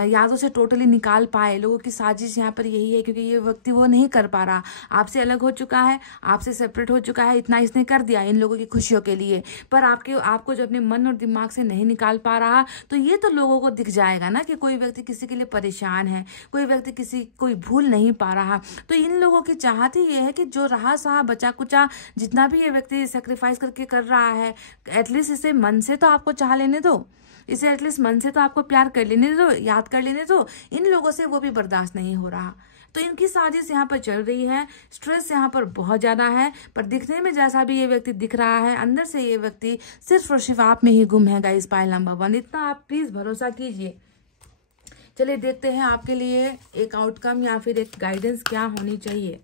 यादों से टोटली निकाल पाए। लोगों की साजिश यहाँ पर यही है, क्योंकि ये व्यक्ति वो नहीं कर पा रहा, आपसे अलग हो चुका है, आपसे सेपरेट हो चुका है। इतना इसने कर दिया इन लोगों की खुशियों के लिए, पर आपको जो अपने मन और दिमाग से नहीं निकाल पा रहा। तो ये तो लोगों को दिख जाएगा ना कि कोई व्यक्ति किसी के लिए परेशान है, कोई व्यक्ति कोई भूल नहीं पा रहा। तो इन लोगों की चाहत ही ये है कि जो रहा सहा बचा कुचा जितना भी ये व्यक्ति सेक्रीफाइस करके कर रहा है, एटलीस्ट इसे मन से तो आपको चाह लेने दो, इसे एटलीस्ट मन से तो आपको प्यार कर लेने दो, याद कर लेने दो। इन लोगों से वो भी बर्दाश्त नहीं हो रहा। तो इनकी साजिश यहाँ पर चल रही है, स्ट्रेस यहाँ पर बहुत ज्यादा है। पर दिखने में जैसा भी ये व्यक्ति दिख रहा है, अंदर से ये व्यक्ति सिर्फ और सिर्फ आप में ही गुम है गाइस। पाइल नंबर 1, इतना आप प्लीज भरोसा कीजिए। चलिए देखते हैं आपके लिए एक आउटकम या फिर एक गाइडेंस क्या होनी चाहिए।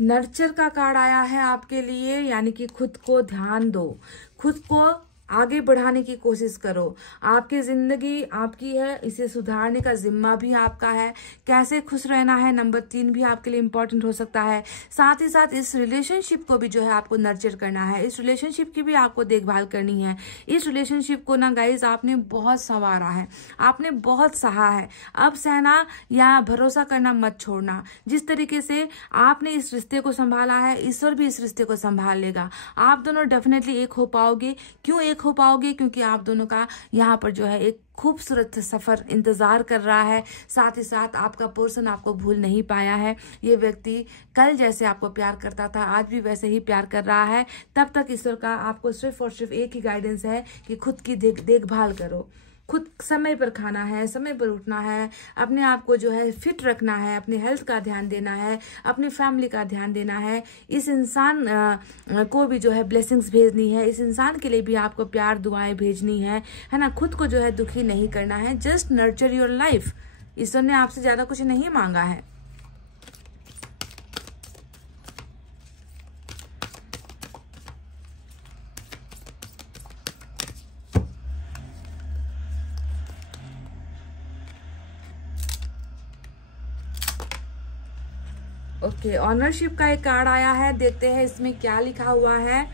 नर्चर का कार्ड आया है आपके लिए, यानी कि खुद को ध्यान दो, खुद को आगे बढ़ाने की कोशिश करो। आपकी जिंदगी आपकी है, इसे सुधारने का जिम्मा भी आपका है। कैसे खुश रहना है, नंबर 3 भी आपके लिए इंपॉर्टेंट हो सकता है। साथ ही साथ इस रिलेशनशिप को भी जो है आपको नर्चर करना है, इस रिलेशनशिप की भी आपको देखभाल करनी है। इस रिलेशनशिप को ना गाइज आपने बहुत संवारा है, आपने बहुत सहा है। अब सहना या भरोसा करना मत छोड़ना। जिस तरीके से आपने इस रिश्ते को संभाला है, ईश्वर भी इस रिश्ते को संभाल लेगा। आप दोनों डेफिनेटली एक हो पाओगे। क्यों एक हो पाओगे? क्योंकि आप दोनों का यहाँ पर जो है एक खूबसूरत सफर इंतजार कर रहा है। साथ ही साथ आपका पर्सन आपको भूल नहीं पाया है। ये व्यक्ति कल जैसे आपको प्यार करता था, आज भी वैसे ही प्यार कर रहा है। तब तक ईश्वर का आपको सिर्फ और सिर्फ एक ही गाइडेंस है कि खुद की देखभाल करो, खुद समय पर खाना है, समय पर उठना है, अपने आप को जो है फिट रखना है, अपने हेल्थ का ध्यान देना है, अपनी फैमिली का ध्यान देना है। इस इंसान को भी जो है ब्लेसिंग्स भेजनी है, इस इंसान के लिए भी आपको प्यार दुआएं भेजनी है ना। खुद को जो है दुखी नहीं करना है। Just nurture your life. ईश्वर ने आपसे ज्यादा कुछ नहीं मांगा है। ओके, ऑनरशिप का एक कार्ड आया है, देखते हैं इसमें क्या लिखा हुआ है।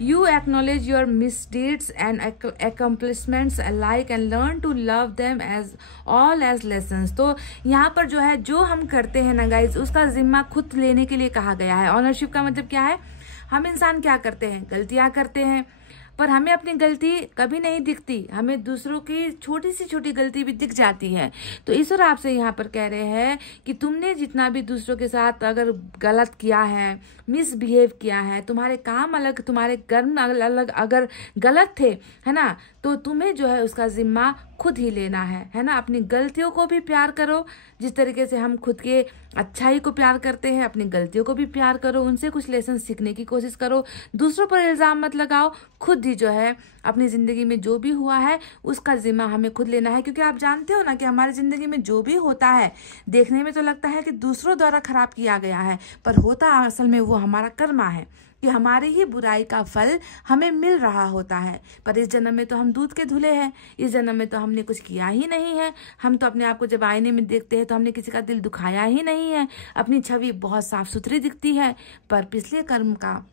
You acknowledge your misdeeds and accomplishments alike and learn to love them as all as lessons। तो यहाँ पर जो है जो हम करते हैं ना गाइज, उसका जिम्मा खुद लेने के लिए कहा गया है। ऑनरशिप का मतलब क्या है? हम इंसान क्या करते हैं? गलतियां करते हैं, पर हमें अपनी गलती कभी नहीं दिखती, हमें दूसरों की छोटी से छोटी गलती भी दिख जाती है। तो ईश्वर आपसे यहाँ पर कह रहे हैं कि तुमने जितना भी दूसरों के साथ अगर गलत किया है, मिसबिहेव किया है, तुम्हारे काम अलग, तुम्हारे कर्म अलग अगर गलत थे, है ना, तो तुम्हें जो है उसका जिम्मा खुद ही लेना है ना। अपनी गलतियों को भी प्यार करो, जिस तरीके से हम खुद के अच्छाई को प्यार करते हैं, अपनी गलतियों को भी प्यार करो, उनसे कुछ लेसन सीखने की कोशिश करो। दूसरों पर इल्जाम मत लगाओ, खुद ही जो है अपनी जिंदगी में जो भी हुआ है उसका जिम्मा हमें खुद लेना है। क्योंकि आप जानते हो ना कि हमारी जिंदगी में जो भी होता है, देखने में तो लगता है कि दूसरों द्वारा खराब किया गया है, पर होता असल में वो हमारा कर्मा है कि हमारी ही बुराई का फल हमें मिल रहा होता है। पर इस जन्म में तो हम दूध के धुले हैं, इस जन्म में तो हमने कुछ किया ही नहीं है। हम तो अपने आप को जब आईने में देखते हैं तो हमने किसी का दिल दुखाया ही नहीं है, अपनी छवि बहुत साफ सुथरी दिखती है। पर पिछले कर्म का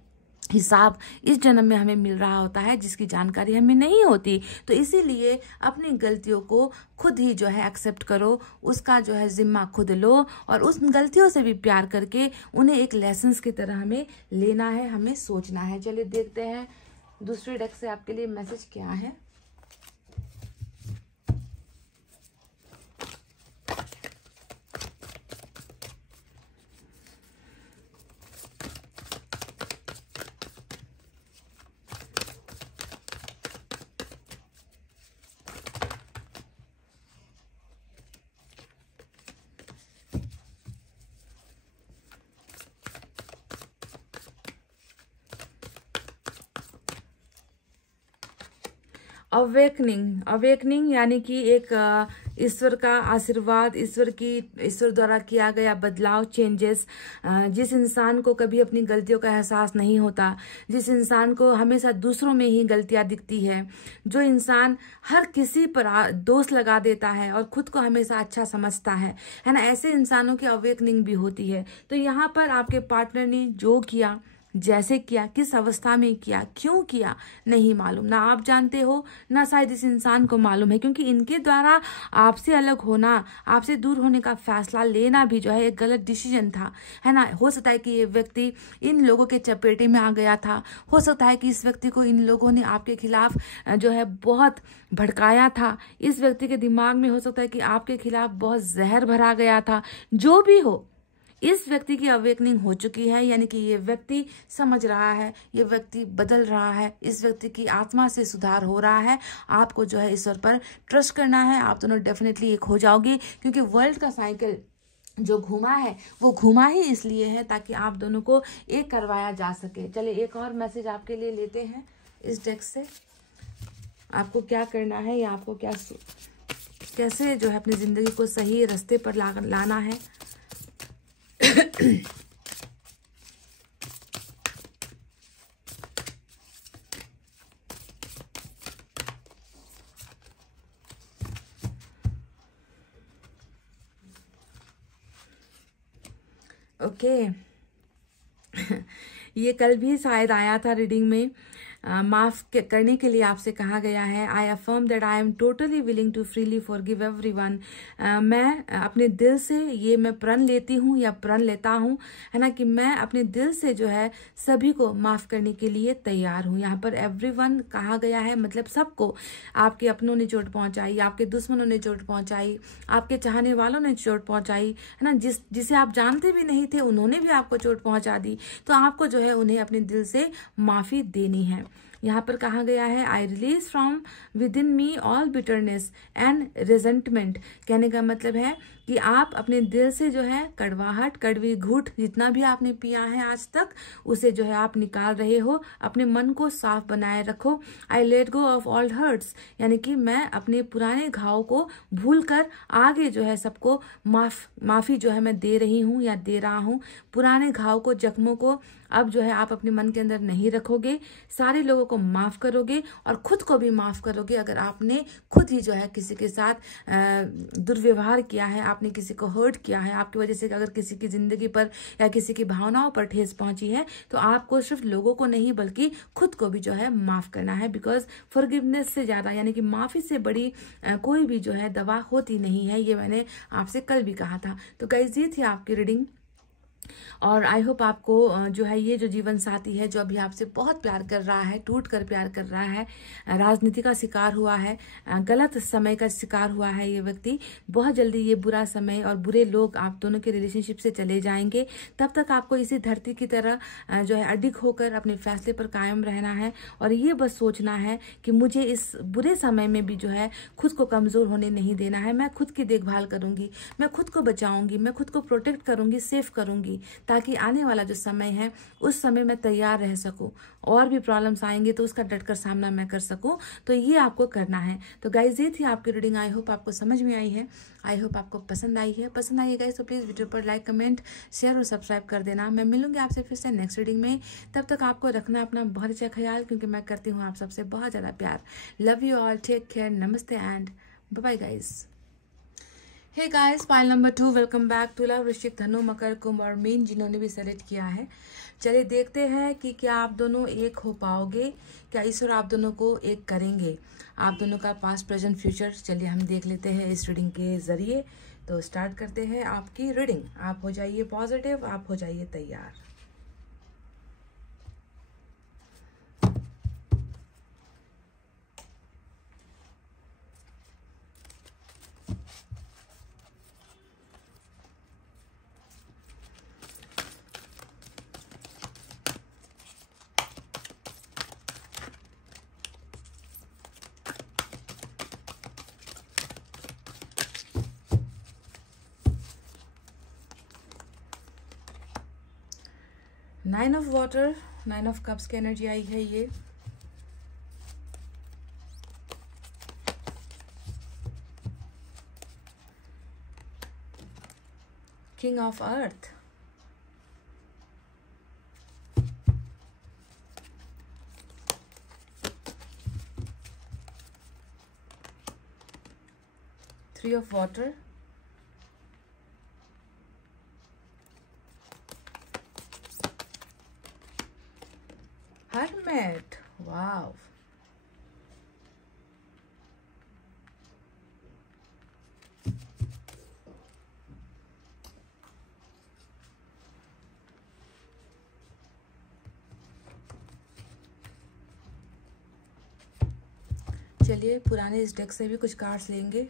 हिसाब इस जन्म में हमें मिल रहा होता है, जिसकी जानकारी हमें नहीं होती। तो इसीलिए अपनी गलतियों को खुद ही जो है एक्सेप्ट करो, उसका जो है जिम्मा खुद लो, और उस गलतियों से भी प्यार करके उन्हें एक लेसन्स की तरह हमें लेना है, हमें सोचना है। चलिए देखते हैं दूसरे डेक से आपके लिए मैसेज क्या है। अवेकनिंग यानी कि एक ईश्वर का आशीर्वाद, ईश्वर द्वारा किया गया बदलाव, चेंजेस। जिस इंसान को कभी अपनी गलतियों का एहसास नहीं होता, जिस इंसान को हमेशा दूसरों में ही गलतियां दिखती है, जो इंसान हर किसी पर दोष लगा देता है और खुद को हमेशा अच्छा समझता है ना, ऐसे इंसानों की अवेकनिंग भी होती है। तो यहाँ पर आपके पार्टनर ने जो किया, जैसे किया, किस अवस्था में किया, क्यों किया, नहीं मालूम, ना आप जानते हो ना शायद इस इंसान को मालूम है। क्योंकि इनके द्वारा आपसे अलग होना, आपसे दूर होने का फैसला लेना भी जो है एक गलत डिसीजन था, है ना। हो सकता है कि ये व्यक्ति इन लोगों के चपेटे में आ गया था, हो सकता है कि इस व्यक्ति को इन लोगों ने आपके खिलाफ जो है बहुत भड़काया था, इस व्यक्ति के दिमाग में हो सकता है कि आपके खिलाफ बहुत जहर भरा गया था। जो भी हो, इस व्यक्ति की अवेकनिंग हो चुकी है, यानी कि ये व्यक्ति समझ रहा है, ये व्यक्ति बदल रहा है, इस व्यक्ति की आत्मा से सुधार हो रहा है। आपको जो है ईश्वर पर ट्रस्ट करना है, आप दोनों डेफिनेटली एक हो जाओगे। क्योंकि वर्ल्ड का साइकिल जो घूमा है वो घूमा ही इसलिए है ताकि आप दोनों को एक करवाया जा सके। चलिए एक और मैसेज आपके लिए लेते हैं इस डेक से। आपको क्या करना है या आपको कैसे जो है अपनी जिंदगी को सही रास्ते पर लाना है। ओके ये कल भी शायद आया था रीडिंग में। माफ करने के लिए आपसे कहा गया है, I affirm that I am totally willing to freely forgive everyone. मैं अपने दिल से ये मैं प्रण लेती हूँ या प्रण लेता हूँ, है ना, कि मैं अपने दिल से जो है सभी को माफ करने के लिए तैयार हूँ। यहाँ पर एवरीवन कहा गया है, मतलब सबको। आपके अपनों ने चोट पहुंचाई, आपके दुश्मनों ने चोट पहुंचाई, आपके चाहने वालों ने चोट पहुंचाई, है ना, जिसे आप जानते भी नहीं थे उन्होंने भी आपको चोट पहुंचा दी। तो आपको जो है उन्हें अपने दिल से माफी देनी है। यहाँ पर कहा गया है, I release from with in me all bitterness and resentment. कहने का मतलब है कि आप अपने दिल से जो है कड़वाहट, कड़वी घूंट जितना भी आपने पिया है आज तक, उसे जो है आप निकाल रहे हो। अपने मन को साफ बनाए रखो। I let go of all hurts, यानी कि मैं अपने पुराने घाव को भूल कर आगे जो है सबको माफी जो है मैं दे रही हूँ या दे रहा हूँ। पुराने घाव को, जख्मों को अब जो है आप अपने मन के अंदर नहीं रखोगे, सारे लोगों को माफ करोगे और खुद को भी माफ करोगे। अगर आपने खुद ही जो है किसी के साथ दुर्व्यवहार किया है, आपने किसी को हर्ट किया है, आपकी वजह से अगर किसी की जिंदगी पर या किसी की भावनाओं पर ठेस पहुंची है, तो आपको सिर्फ लोगों को नहीं बल्कि खुद को भी जो है माफ करना है। बिकॉज फॉरगिवनेस से ज्यादा, यानी कि माफी से बड़ी कोई भी जो है दवा होती नहीं है। ये मैंने आपसे कल भी कहा था। तो गाइस ये थी आपकी रीडिंग। और आई होप आपको जो है ये जो जीवन साथी है जो अभी आपसे बहुत प्यार कर रहा है, टूट कर प्यार कर रहा है, राजनीति का शिकार हुआ है, गलत समय का शिकार हुआ है, ये व्यक्ति बहुत जल्दी ये बुरा समय और बुरे लोग आप दोनों के रिलेशनशिप से चले जाएंगे। तब तक आपको इसी धरती की तरह जो है अडिग होकर अपने फैसले पर कायम रहना है और ये बस सोचना है कि मुझे इस बुरे समय में भी जो है खुद को कमजोर होने नहीं देना है। मैं खुद की देखभाल करूंगी, मैं खुद को बचाऊंगी, मैं खुद को प्रोटेक्ट करूंगी, सेफ करूंगी, ताकि आने वाला जो समय है उस समय मैं तैयार रह सकूं। और भी प्रॉब्लम्स आएंगे तो उसका डटकर सामना मैं कर सकूं। तो ये आपको करना है। तो गाइज ये थी आपकी रीडिंग। आई होप आपको समझ में आई है, आई होप आपको पसंद आई है। पसंद आई है गाइज तो प्लीज वीडियो पर लाइक, कमेंट, शेयर और सब्सक्राइब कर देना। मैं मिलूंगी आपसे फिर से नेक्स्ट रीडिंग में। तब तक आपको रखना अपना बहुत अच्छा ख्याल, क्योंकि मैं करती हूँ आप सबसे बहुत ज्यादा प्यार। Love you all, take care, नमस्ते and bye bye guys. Hey guys, pile number 2, welcome back. तुला, वृश्चिक, धनु, मकर, कुंभ और मीन जिन्होंने भी सेलेक्ट किया है, चलिए देखते हैं कि क्या आप दोनों एक हो पाओगे, क्या ईश्वर आप दोनों को एक करेंगे, आप दोनों का पास्ट, प्रेजेंट, फ्यूचर। चलिए हम देख लेते हैं इस रीडिंग के जरिए। तो स्टार्ट करते हैं आपकी रीडिंग। आप हो जाइए पॉजिटिव, आप हो जाइए तैयार। Nine of water, nine of cups की एनर्जी आई है ये। King of earth, three of water, hermit, wow, चलिए पुराने इस डेक से भी कुछ कार्ड्स लेंगे।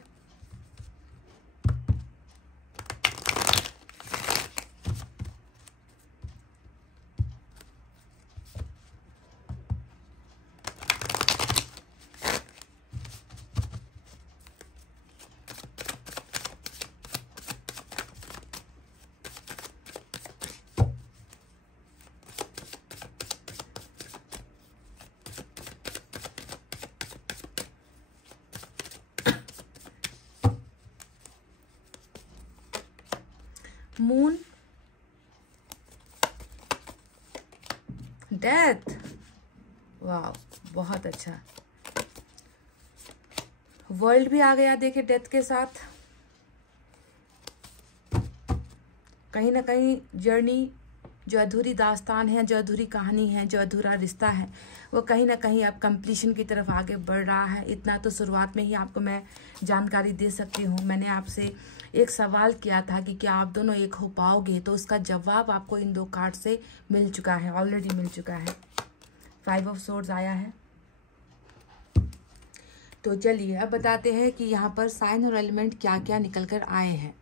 मून, डेथ, वाह बहुत अच्छा। वर्ल्ड भी आ गया देखिए डेथ के साथ। कहीं ना कहीं जर्नी, जो अधूरी दास्तान है, जो अधूरी कहानी है, जो अधूरा रिश्ता है, वो कहीं ना कहीं अब कंप्लीशन की तरफ आगे बढ़ रहा है। इतना तो शुरुआत में ही आपको मैं जानकारी दे सकती हूँ। मैंने आपसे एक सवाल किया था कि क्या आप दोनों एक हो पाओगे, तो उसका जवाब आपको इन दो कार्ड से मिल चुका है, ऑलरेडी मिल चुका है। फाइव ऑफ सोर्ड्स आया है। तो चलिए अब बताते हैं कि यहाँ पर साइन और एलिमेंट क्या क्या निकल कर आए हैं।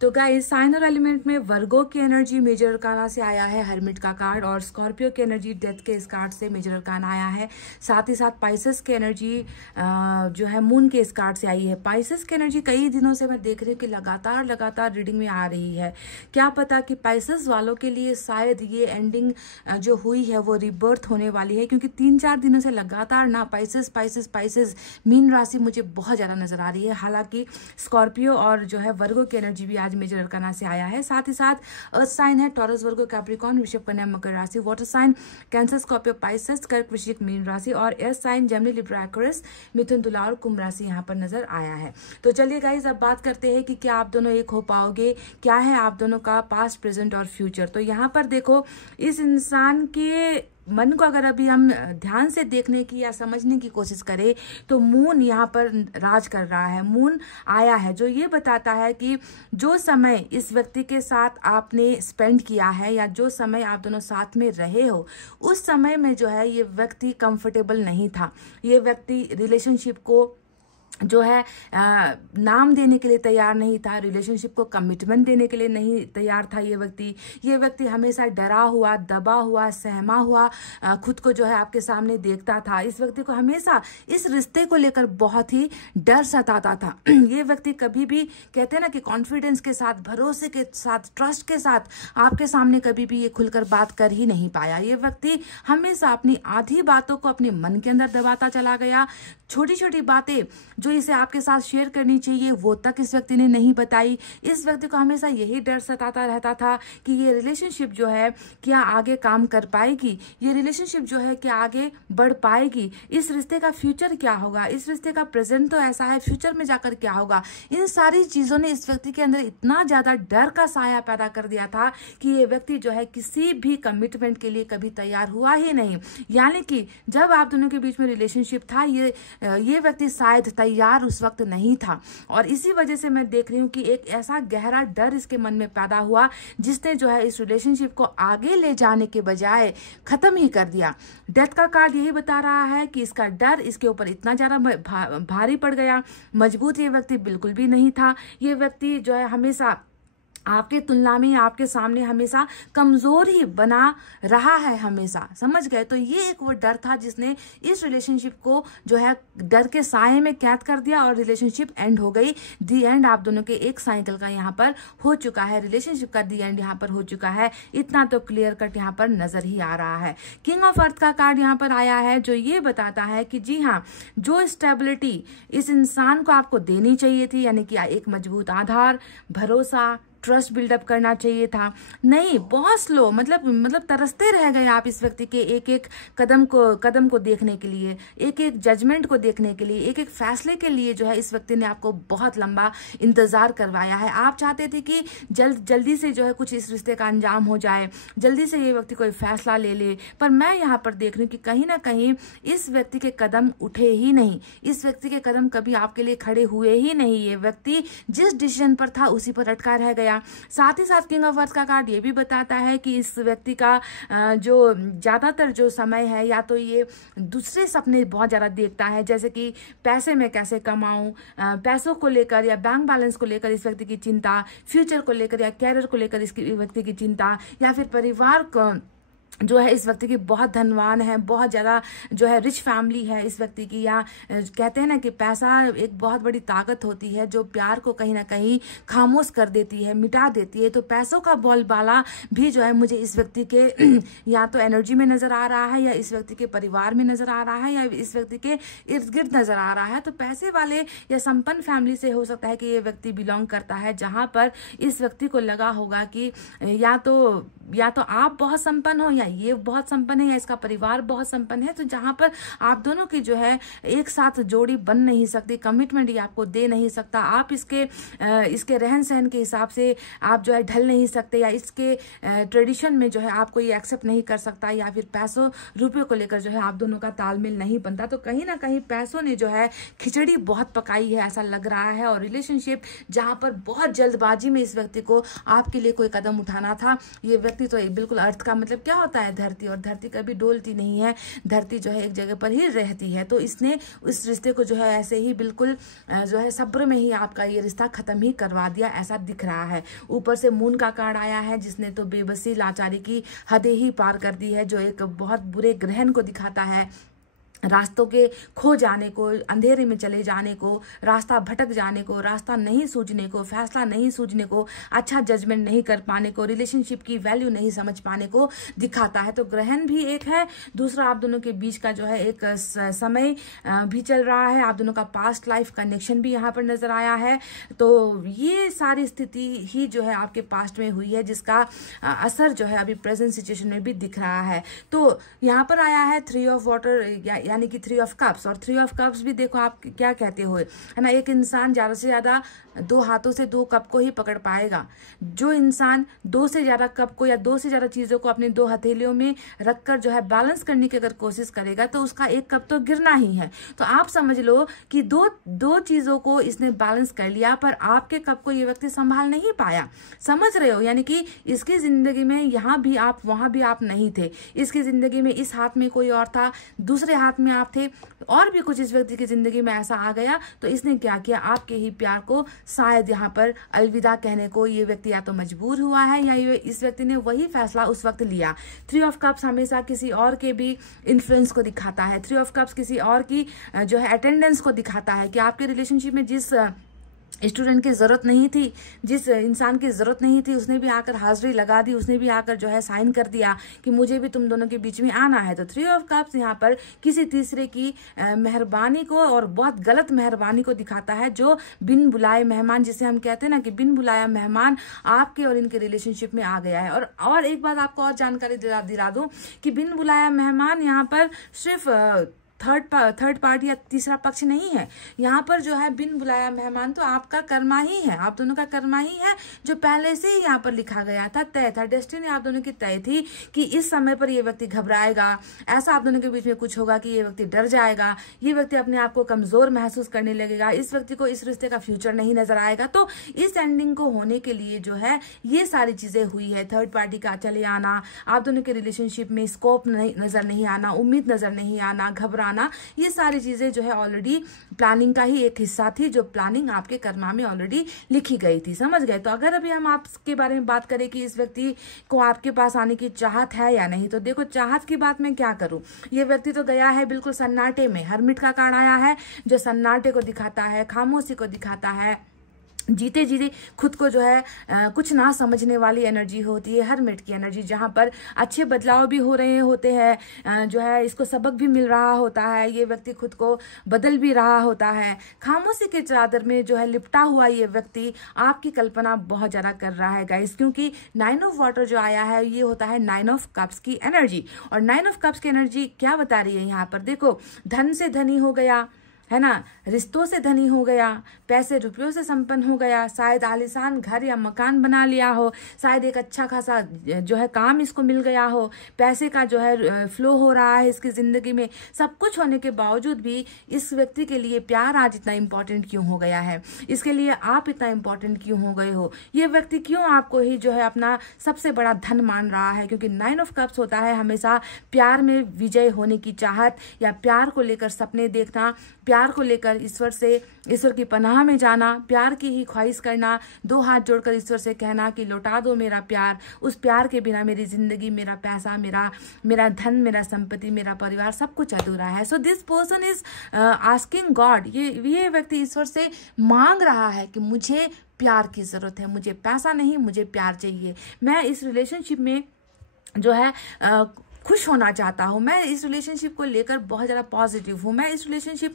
तो गाइस, साइन और एलिमेंट में वर्गो की एनर्जी मेजर अरकाना से आया है, हर्मिट का कार्ड, और स्कॉर्पियो की एनर्जी डेथ के इस कार्ड से मेजर अरकाना आया है। साथ ही साथ पाइसेस की एनर्जी जो है मून के इस कार्ड से आई है। पाइसेस की एनर्जी कई दिनों से मैं देख रही हूँ कि लगातार रीडिंग में आ रही है। क्या पता कि पाइसेस वालों के लिए शायद ये एंडिंग जो हुई है वो रिबर्थ होने वाली है, क्योंकि 3-4 दिनों से लगातार ना पाइसेस मीन राशि मुझे बहुत ज्यादा नजर आ रही है। हालांकि स्कॉर्पियो और जो है वर्गो की एनर्जी भी आज मेजर अरकाना से आया है। साथ ही साथ अर्थ साइन है टॉरस, वर्गो, कैप्रिकॉर्न, वृषभ, कन्या, मकर राशि। Water sign Cancer, Scorpio, Pisces, कर्क, वृश्चिक, मीन राशि। और air sign Gemini, Libra, Aquarius, मिथुन, तुला और कुंभ राशि यहाँ पर नजर आया है। तो चलिए गाइज अब बात करते हैं कि क्या आप दोनों एक हो पाओगे, क्या है आप दोनों का पास्ट, प्रेजेंट और फ्यूचर। तो यहाँ पर देखो, इस इंसान के मन को अगर अभी हम ध्यान से देखने की या समझने की कोशिश करें तो मून यहाँ पर राज कर रहा है। मून आया है जो ये बताता है कि जो समय इस व्यक्ति के साथ आपने स्पेंड किया है या जो समय आप दोनों साथ में रहे हो, उस समय में जो है ये व्यक्ति कंफर्टेबल नहीं था। ये व्यक्ति रिलेशनशिप को जो है नाम देने के लिए तैयार नहीं था, रिलेशनशिप को कमिटमेंट देने के लिए नहीं तैयार था। ये व्यक्ति हमेशा डरा हुआ, दबा हुआ, सहमा हुआ खुद को जो है आपके सामने देखता था। इस व्यक्ति को हमेशा इस रिश्ते को लेकर बहुत ही डर सताता था। ये व्यक्ति कभी भी कहते हैं ना कि कॉन्फिडेंस के साथ, भरोसे के साथ, ट्रस्ट के साथ आपके सामने कभी भी ये खुलकर बात कर ही नहीं पाया। ये व्यक्ति हमेशा अपनी आधी बातों को अपने मन के अंदर दबाता चला गया। छोटी छोटी बातें जो इसे आपके साथ शेयर करनी चाहिए वो तक इस व्यक्ति ने नहीं बताई। इस व्यक्ति को हमेशा यही डर सताता रहता था कि ये रिलेशनशिप जो है क्या आगे काम कर पाएगी, ये रिलेशनशिप जो है क्या आगे बढ़ पाएगी, इस रिश्ते का फ्यूचर क्या होगा, इस रिश्ते का प्रेजेंट तो ऐसा है, फ्यूचर में जाकर क्या होगा। इन सारी चीजों ने इस व्यक्ति के अंदर इतना ज्यादा डर का साया पैदा कर दिया था कि ये व्यक्ति जो है किसी भी कमिटमेंट के लिए कभी तैयार हुआ ही नहीं। यानी कि जब आप दोनों के बीच में रिलेशनशिप था, ये व्यक्ति शायद तैयार उस वक्त नहीं था। और इसी वजह से मैं देख रही हूँ कि एक ऐसा गहरा डर इसके मन में पैदा हुआ जिसने जो है इस रिलेशनशिप को आगे ले जाने के बजाय खत्म ही कर दिया। डेथ का कार्ड यही बता रहा है कि इसका डर इसके ऊपर इतना ज्यादा भारी पड़ गया। मजबूत ये व्यक्ति बिल्कुल भी नहीं था। ये व्यक्ति जो है हमेशा आपके तुलना में, आपके सामने हमेशा कमजोर ही बना रहा है, हमेशा, समझ गए। तो ये एक वो डर था जिसने इस रिलेशनशिप को जो है डर के साए में कैद कर दिया और रिलेशनशिप एंड हो गई। दी एंड आप दोनों के एक साइकिल का यहाँ पर हो चुका है, रिलेशनशिप का दी एंड यहाँ पर हो चुका है। इतना तो क्लियर कट यहाँ पर नजर ही आ रहा है। किंग ऑफ अर्थ का कार्ड यहाँ पर आया है जो ये बताता है कि जी हाँ, जो स्टेबिलिटी इस इंसान को आपको देनी चाहिए थी, यानी कि एक मजबूत आधार, भरोसा, ट्रस्ट बिल्डअप करना चाहिए था, नहीं, बहुत स्लो, मतलब तरसते रह गए आप इस व्यक्ति के एक एक कदम को देखने के लिए, एक एक जजमेंट को देखने के लिए, एक एक फैसले के लिए जो है इस व्यक्ति ने आपको बहुत लंबा इंतजार करवाया है। आप चाहते थे कि जल्दी से जो है कुछ इस रिश्ते का अंजाम हो जाए, जल्दी से ये व्यक्ति कोई फैसला ले ले, पर मैं यहाँ पर देख रही हूँ कि कहीं ना कहीं इस व्यक्ति के कदम उठे ही नहीं, इस व्यक्ति के कदम कभी आपके लिए खड़े हुए ही नहीं। ये व्यक्ति जिस डिसीजन पर था उसी पर अटका रह गया। साथ ही साथ किंग ऑफ अर्थ का कार्ड ये भी बताता है कि इस व्यक्ति का जो ज्यादातर जो समय है, या तो ये दूसरे सपने बहुत ज्यादा देखता है, जैसे कि पैसे में कैसे कमाऊं, पैसों को लेकर या बैंक बैलेंस को लेकर इस व्यक्ति की चिंता, फ्यूचर को लेकर या कैरियर को लेकर इस व्यक्ति की चिंता, या फिर परिवार को जो है इस व्यक्ति की बहुत धनवान है, बहुत ज्यादा जो है रिच फैमिली है इस व्यक्ति की, या कहते हैं ना कि पैसा एक बहुत बड़ी ताकत होती है जो प्यार को कहीं ना कहीं खामोश कर देती है, मिटा देती है। तो पैसों का बोलबाला भी जो है मुझे इस व्यक्ति के या तो एनर्जी में नजर आ रहा है, या इस व्यक्ति के परिवार में नजर आ रहा है, या इस व्यक्ति के इर्द गिर्द नजर आ रहा है। तो पैसे वाले या संपन्न फैमिली से हो सकता है कि ये व्यक्ति बिलोंग करता है, जहां पर इस व्यक्ति को लगा होगा कि या तो आप बहुत संपन्न हो, या ये बहुत संपन्न है, या इसका परिवार बहुत संपन्न है। तो जहां पर आप दोनों की जो है एक साथ जोड़ी बन नहीं सकती, कमिटमेंट ये आपको दे नहीं सकता, आप इसके रहन सहन के हिसाब से आप जो है ढल नहीं सकते, या इसके ट्रेडिशन में जो है आपको ये एक्सेप्ट नहीं कर सकता, या फिर पैसों रुपये को लेकर जो है आप दोनों का तालमेल नहीं बनता। तो कहीं ना कहीं पैसों ने जो है खिचड़ी बहुत पकाई है, ऐसा लग रहा है। और रिलेशनशिप जहां पर बहुत जल्दबाजी में इस व्यक्ति को आपके लिए कोई कदम उठाना था, ये व्यक्ति तो बिल्कुल अर्थ का मतलब क्या होता है, धरती, और धरती कभी डोलती नहीं है, धरती जो है एक जगह पर ही रहती है। तो इसने उस रिश्ते को जो है ऐसे ही बिल्कुल जो है सब्र में ही आपका ये रिश्ता खत्म ही करवा दिया, ऐसा दिख रहा है। ऊपर से मून का कार्ड आया है जिसने तो बेबसी, लाचारी की हदें ही पार कर दी है, जो एक बहुत बुरे ग्रहण को दिखाता है, रास्तों के खो जाने को, अंधेरे में चले जाने को, रास्ता भटक जाने को, रास्ता नहीं सूझने को, फैसला नहीं सूझने को, अच्छा जजमेंट नहीं कर पाने को, रिलेशनशिप की वैल्यू नहीं समझ पाने को दिखाता है। तो ग्रहण भी एक है, दूसरा आप दोनों के बीच का जो है एक समय भी चल रहा है, आप दोनों का पास्ट लाइफ कनेक्शन भी यहाँ पर नजर आया है। तो ये सारी स्थिति ही जो है आपके पास्ट में हुई है, जिसका असर जो है अभी प्रेजेंट सिचुएशन में भी दिख रहा है। तो यहाँ पर आया है 3 ऑफ वाटर, यानी कि 3 ऑफ कप्स। और 3 ऑफ कप्स भी देखो आप क्या कहते हो, है ना, एक इंसान ज्यादा से ज्यादा 2 हाथों से 2 कप को ही पकड़ पाएगा। जो इंसान 2 से ज्यादा कप को या 2 से ज्यादा चीजों को अपने 2 हथेलियों में रखकर जो है बैलेंस करने की अगर कोशिश करेगा तो उसका 1 कप तो गिरना ही है। तो आप समझ लो कि दो चीजों को इसने बैलेंस कर लिया, पर आपके कप को ये व्यक्ति संभाल नहीं पाया। समझ रहे हो, यानी कि इसकी जिंदगी में यहाँ भी आप वहां भी आप नहीं थे। इसकी जिंदगी में इस हाथ में कोई और था, दूसरे हाथ में आप थे, और भी कुछ इस व्यक्ति की जिंदगी में ऐसा आ गया। तो इसने क्या किया, आपके ही प्यार को शायद यहाँ पर अलविदा कहने को ये व्यक्ति या तो मजबूर हुआ है, या इस व्यक्ति ने वही फैसला उस वक्त लिया। 3 ऑफ कप्स हमेशा किसी और के भी इन्फ्लुएंस को दिखाता है। 3 ऑफ कप्स किसी और की जो है अटेंडेंस को दिखाता है कि आपके रिलेशनशिप में जिस स्टूडेंट की जरूरत नहीं थी, जिस इंसान की जरूरत नहीं थी, उसने भी आकर हाजिरी लगा दी, उसने भी आकर जो है साइन कर दिया कि मुझे भी तुम दोनों के बीच में आना है। तो 3 ऑफ कप्स यहाँ पर किसी तीसरे की मेहरबानी को और बहुत गलत मेहरबानी को दिखाता है, जो बिन बुलाए मेहमान, जिसे हम कहते हैं ना कि बिन बुलाया मेहमान आपके और इनके रिलेशनशिप में आ गया है। और एक बात आपको और जानकारी दिला दूं कि बिन बुलाया मेहमान यहाँ पर सिर्फ थर्ड पार्टी या तीसरा पक्ष नहीं है। यहाँ पर जो है बिन बुलाया मेहमान तो आपका कर्मा ही है, आप दोनों का कर्मा ही है, जो पहले से ही यहाँ पर लिखा गया था, तय था, डेस्टिनी आप दोनों की तय थी कि इस समय पर ये व्यक्ति घबराएगा, ऐसा आप दोनों के बीच में कुछ होगा कि ये व्यक्ति डर जाएगा, ये व्यक्ति अपने आप को कमजोर महसूस करने लगेगा, इस व्यक्ति को इस रिश्ते का फ्यूचर नहीं नजर आएगा। तो इस एंडिंग को होने के लिए जो है ये सारी चीजें हुई है। थर्ड पार्टी का चले आना, आप दोनों के रिलेशनशिप में स्कोप नजर नहीं आना, उम्मीद नजर नहीं आना, घबराना, ये सारी चीजें जो है ऑलरेडी प्लानिंग का ही एक हिस्सा थी, जो प्लानिंग आपके कर्मा में ऑलरेडी लिखी गई थी। समझ गए। तो अगर अभी हम आपके बारे में बात करें कि इस व्यक्ति को आपके पास आने की चाहत है या नहीं, तो देखो चाहत की बात मैं क्या करूं, ये व्यक्ति तो गया है बिल्कुल सन्नाटे में। हरमिट का कार्ड आया है जो सन्नाटे को दिखाता है, खामोशी को दिखाता है, जीते जीते खुद को जो है कुछ ना समझने वाली एनर्जी होती है हरमिट की एनर्जी, जहां पर अच्छे बदलाव भी हो रहे होते हैं, जो है इसको सबक भी मिल रहा होता है, ये व्यक्ति खुद को बदल भी रहा होता है। खामोशी के चादर में जो है लिपटा हुआ ये व्यक्ति आपकी कल्पना बहुत ज्यादा कर रहा है गाइस, क्योंकि 9 ऑफ वाटर जो आया है ये होता है 9 ऑफ कप्स की एनर्जी। और 9 ऑफ कप्स की एनर्जी क्या बता रही है यहाँ पर, देखो धन से धनी हो गया, है ना, रिश्तों से धनी हो गया, पैसे रुपयों से संपन्न हो गया, शायद आलीशान घर या मकान बना लिया हो, शायद एक अच्छा खासा जो है काम इसको मिल गया हो, पैसे का जो है फ्लो हो रहा है इसकी जिंदगी में। सब कुछ होने के बावजूद भी इस व्यक्ति के लिए प्यार आज इतना इंपॉर्टेंट क्यों हो गया है, इसके लिए आप इतना इंपॉर्टेंट क्यों हो गए हो, ये व्यक्ति क्यों आपको ही जो है अपना सबसे बड़ा धन मान रहा है, क्योंकि 9 ऑफ कप्स होता है हमेशा प्यार में विजय होने की चाहत, या प्यार को लेकर सपने देखना, प्यार को लेकर ईश्वर की पनाह में जाना, प्यार की ही ख्वाहिश करना, 2 हाथ जोड़कर ईश्वर से कहना कि लौटा दो मेरा प्यार, उस प्यार के बिना मेरी जिंदगी, मेरा पैसा, मेरा धन, मेरा संपत्ति, मेरा परिवार सब कुछ अधूरा है। So this person is asking God, ये व्यक्ति ईश्वर से मांग रहा है कि मुझे प्यार की जरूरत है, मुझे पैसा नहीं, मुझे प्यार चाहिए। मैं इस रिलेशनशिप में जो है खुश होना चाहता हूँ, मैं इस रिलेशनशिप को लेकर बहुत ज़्यादा पॉजिटिव हूँ, मैं इस रिलेशनशिप